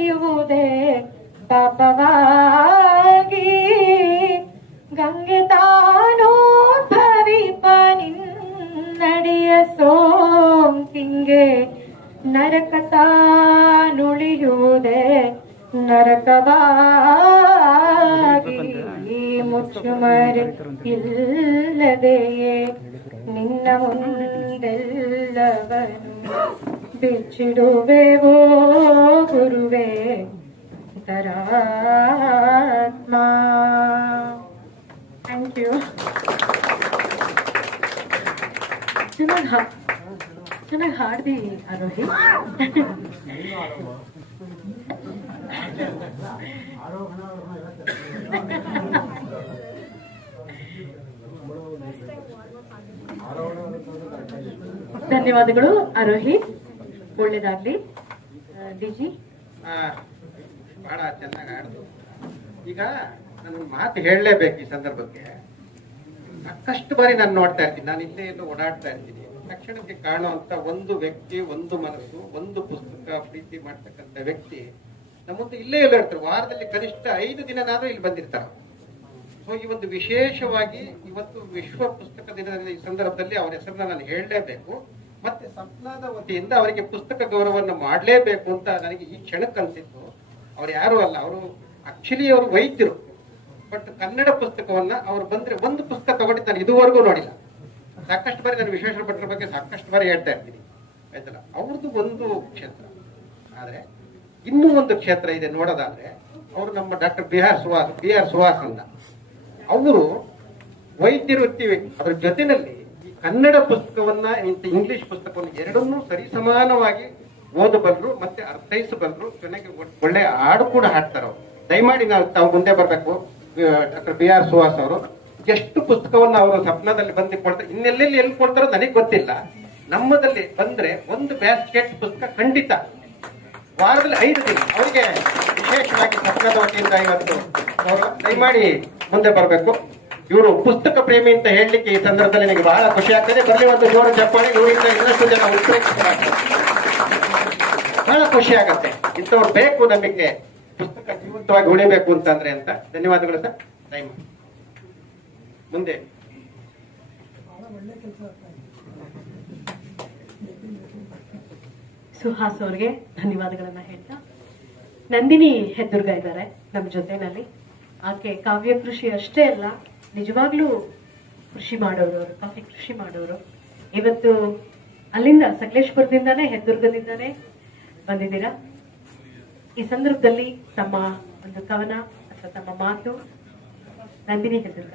ಪಾಪವಾಗಿ, ಗಂಗೆ ತಾನೋದ್ಭವಿಪ ನಿನ್ನಡಿಯ ಸೋಂಕಿಂಗೆ, ನರಕ ತಾನುಳಿಯುವುದೇ ನರಕವಾಗಿ. ಮುಚ್ಚುಮರೆ ಇಲ್ಲದೆಯೇ ನಿನ್ನ ಮುಂದೆಲ್ಲವನು ಬಿಚ್ಚಿಡುವೆವೋ ಗುರುವೇ ಅಂತರಾತ್ಮ. Thank you. ಚೆನ್ನಾಗಿ ಹಾಡ್ದಿ ಆರೋಹಿ. ಧನ್ಯವಾದಗಳು ಆರೋಹಿ, ಒಳ್ಳೇದಾಗ್ಲಿ. ಡಿಜಿ ಬಹಳ ಚೆನ್ನಾಗಿ ಆಡ್ದು. ಈಗ ನಾನು ಮಾತು ಹೇಳಲೇಬೇಕು ಈ ಸಂದರ್ಭಕ್ಕೆ. ಸಾಕಷ್ಟು ಬಾರಿ ನಾನು ನೋಡ್ತಾ ಇರ್ತೀನಿ, ನಾನು ಇಲ್ಲೇ ಎಲ್ಲೋ ಓಡಾಡ್ತಾ ಇರ್ತೀನಿ, ತಕ್ಷಣಕ್ಕೆ ಕಾಣುವಂತ ಒಂದು ವ್ಯಕ್ತಿ, ಒಂದು ಮನಸ್ಸು, ಒಂದು ಪುಸ್ತಕ ಪ್ರೀತಿ ಮಾಡ್ತಕ್ಕಂಥ ವ್ಯಕ್ತಿ ನಮ್ಮ ಮುಂದೆ ಇಲ್ಲೇ ಎಲ್ಲ ಇರ್ತಾರೆ. ವಾರದಲ್ಲಿ ಕನಿಷ್ಠ 5 ದಿನನಾದ್ರೂ ಇಲ್ಲಿ ಬಂದಿರ್ತಾರೆ. ಸೊ ಈ ಒಂದು ವಿಶೇಷವಾಗಿ ಇವತ್ತು ವಿಶ್ವ ಪುಸ್ತಕ ದಿನದ ಈ ಸಂದರ್ಭದಲ್ಲಿ ಅವರ ಹೆಸರನ್ನ ನಾನು ಹೇಳಲೇಬೇಕು. ಮತ್ತೆ ಸಪ್ನಾದ ವತಿಯಿಂದ ಅವರಿಗೆ ಪುಸ್ತಕ ಗೌರವವನ್ನು ಮಾಡಲೇಬೇಕು ಅಂತ ನನಗೆ ಈ ಕ್ಷಣಕ್ಕೆ ಅನ್ಸಿತ್ತು. ಅವ್ರು ಯಾರು ಅಲ್ಲ, ಅವರು ಆಕ್ಚುಲಿ ಅವರು ವೈದ್ಯರು. ಬಟ್ ಕನ್ನಡ ಪುಸ್ತಕವನ್ನ ಅವ್ರು ಬಂದ್ರೆ ಒಂದು ಪುಸ್ತಕ ತಗೊಂಡಿದ್ದು ನಾನು ಇದುವರೆಗೂ ನೋಡಿಲ್ಲ. ಸಾಕಷ್ಟು ಬಾರಿ ನಾನು ವಿಶ್ವೇಶ್ವರ ಭಟ್ರ ಬಗ್ಗೆ ಸಾಕಷ್ಟು ಬಾರಿ ಹೇಳ್ತಾ ಇರ್ತೀನಿ, ಆಯ್ತಲ್ಲ. ಅವ್ರದ್ದು ಒಂದು ಕ್ಷೇತ್ರ, ಆದ್ರೆ ಇನ್ನೂ ಒಂದು ಕ್ಷೇತ್ರ ಇದೆ ನೋಡೋದಾದ್ರೆ, ಅವರು ನಮ್ಮ ಡಾಕ್ಟರ್ ಬಿ ಆರ್ ಸುಹಾಸ್ ಅಂತ. ಅವರು ವೈದ್ಯರು ಇರ್ತೀವಿ, ಅದ್ರ ಜೊತೆನಲ್ಲಿ ಈ ಕನ್ನಡ ಪುಸ್ತಕವನ್ನ ಇಂಗ್ಲಿಷ್ ಪುಸ್ತಕವನ್ನು ಎರಡನ್ನೂ ಸರಿಸಮಾನವಾಗಿ ಓದಬಲ್ಲರು ಮತ್ತೆ ಅರ್ಥೈಸಬಲ್ಲರು. ಚೆನ್ನಾಗಿ ಒಳ್ಳೆ ಹಾಡು ಕೂಡ ಹಾಡ್ತಾರೆ ಅವರು. ದಯಮಾಡಿ ತಾವು ಮುಂದೆ ಬರಬೇಕು. ಡಾಕ್ಟರ್ ಬಿ ಆರ್ ಸುಹಾಸ್ ಅವರು ಎಷ್ಟು ಪುಸ್ತಕವನ್ನ ಅವರು ಸಪ್ನದಲ್ಲಿ ಬಂದು ಕೊಡ್ತಾರೆ, ಇನ್ನೆಲ್ಲೆಲ್ಲಿ ಎಲ್ಲಿ ಕೊಡ್ತಾರೋ ನನಗೆ ಗೊತ್ತಿಲ್ಲ. ನಮ್ಮದಲ್ಲಿ ಬಂದ್ರೆ ಒಂದು ಬ್ಯಾಸ್ಕೆಟ್ ಪುಸ್ತಕ ಖಂಡಿತ ವಾರದಲ್ಲಿ 5 ದಿನ ಅವರಿಗೆ ವಿಶೇಷವಾಗಿ ಸಪ್ನದ ವತಿಯಿಂದ ಇವತ್ತು ದಯಮಾಡಿ ಮುಂದೆ ಬರಬೇಕು. ಇವರು ಪುಸ್ತಕ ಪ್ರೇಮಿ ಅಂತ ಹೇಳಲಿಕ್ಕೆ ಈ ಸಂದರ್ಭದಲ್ಲಿ ನನಗೆ ಬಹಳ ಖುಷಿ ಆಗ್ತದೆ. ಬರಲಿ ಒಂದು ಜೋರು ಚಪ್ಪಾಳೆ, ಇವರಿಂದ ಇನ್ನಷ್ಟು ಜನ ಉತ್ಪ್ರೇಕ್ಷಿಸಲಾಗ್ತದೆ. ಬಹಳ ಖುಷಿ ಆಗತ್ತೆ. ಇಂಥವ್ರು ಬೇಕು ನಮಗೆ, ಪುಸ್ತಕ ಜೀವಂತವಾಗಿ ಉಳಿಬೇಕು ಅಂತಂದ್ರೆ ಅಂತ. ಧನ್ಯವಾದಗಳು ಸರ್. ದಯಮಾಡಿ ಮುಂದೆ. ಸುಹಾಸ್ ಅವ್ರಿಗೆ ಧನ್ಯವಾದಗಳನ್ನ ಹೇಳ್ತಾ, ನಂದಿನಿ ಹೆದ್ದುರ್ಗ ಇದ್ದಾರೆ ನಮ್ಮ ಜೊತೆನಲ್ಲಿ. ಆಕೆ ಕಾವ್ಯ ಕೃಷಿ ಅಷ್ಟೇ ಅಲ್ಲ, ನಿಜವಾಗ್ಲೂ ಕೃಷಿ ಮಾಡೋರು, ಅವರು ಕಾಫಿ ಕೃಷಿ ಮಾಡೋರು. ಇವತ್ತು ಅಲ್ಲಿಂದ ಸಕಲೇಶ್ಪುರದಿಂದಾನೇ, ಹೆದ್ದುರ್ಗದಿಂದಾನೇ ಬಂದಿದ್ದೀರಾ. ಈ ಸಂದರ್ಭದಲ್ಲಿ ತಮ್ಮ ಒಂದು ಕವನ ಅಥವಾ ತಮ್ಮ ಮಾತು, ನಂದಿನಿ ಹೆದ್ದುರ್ಗ.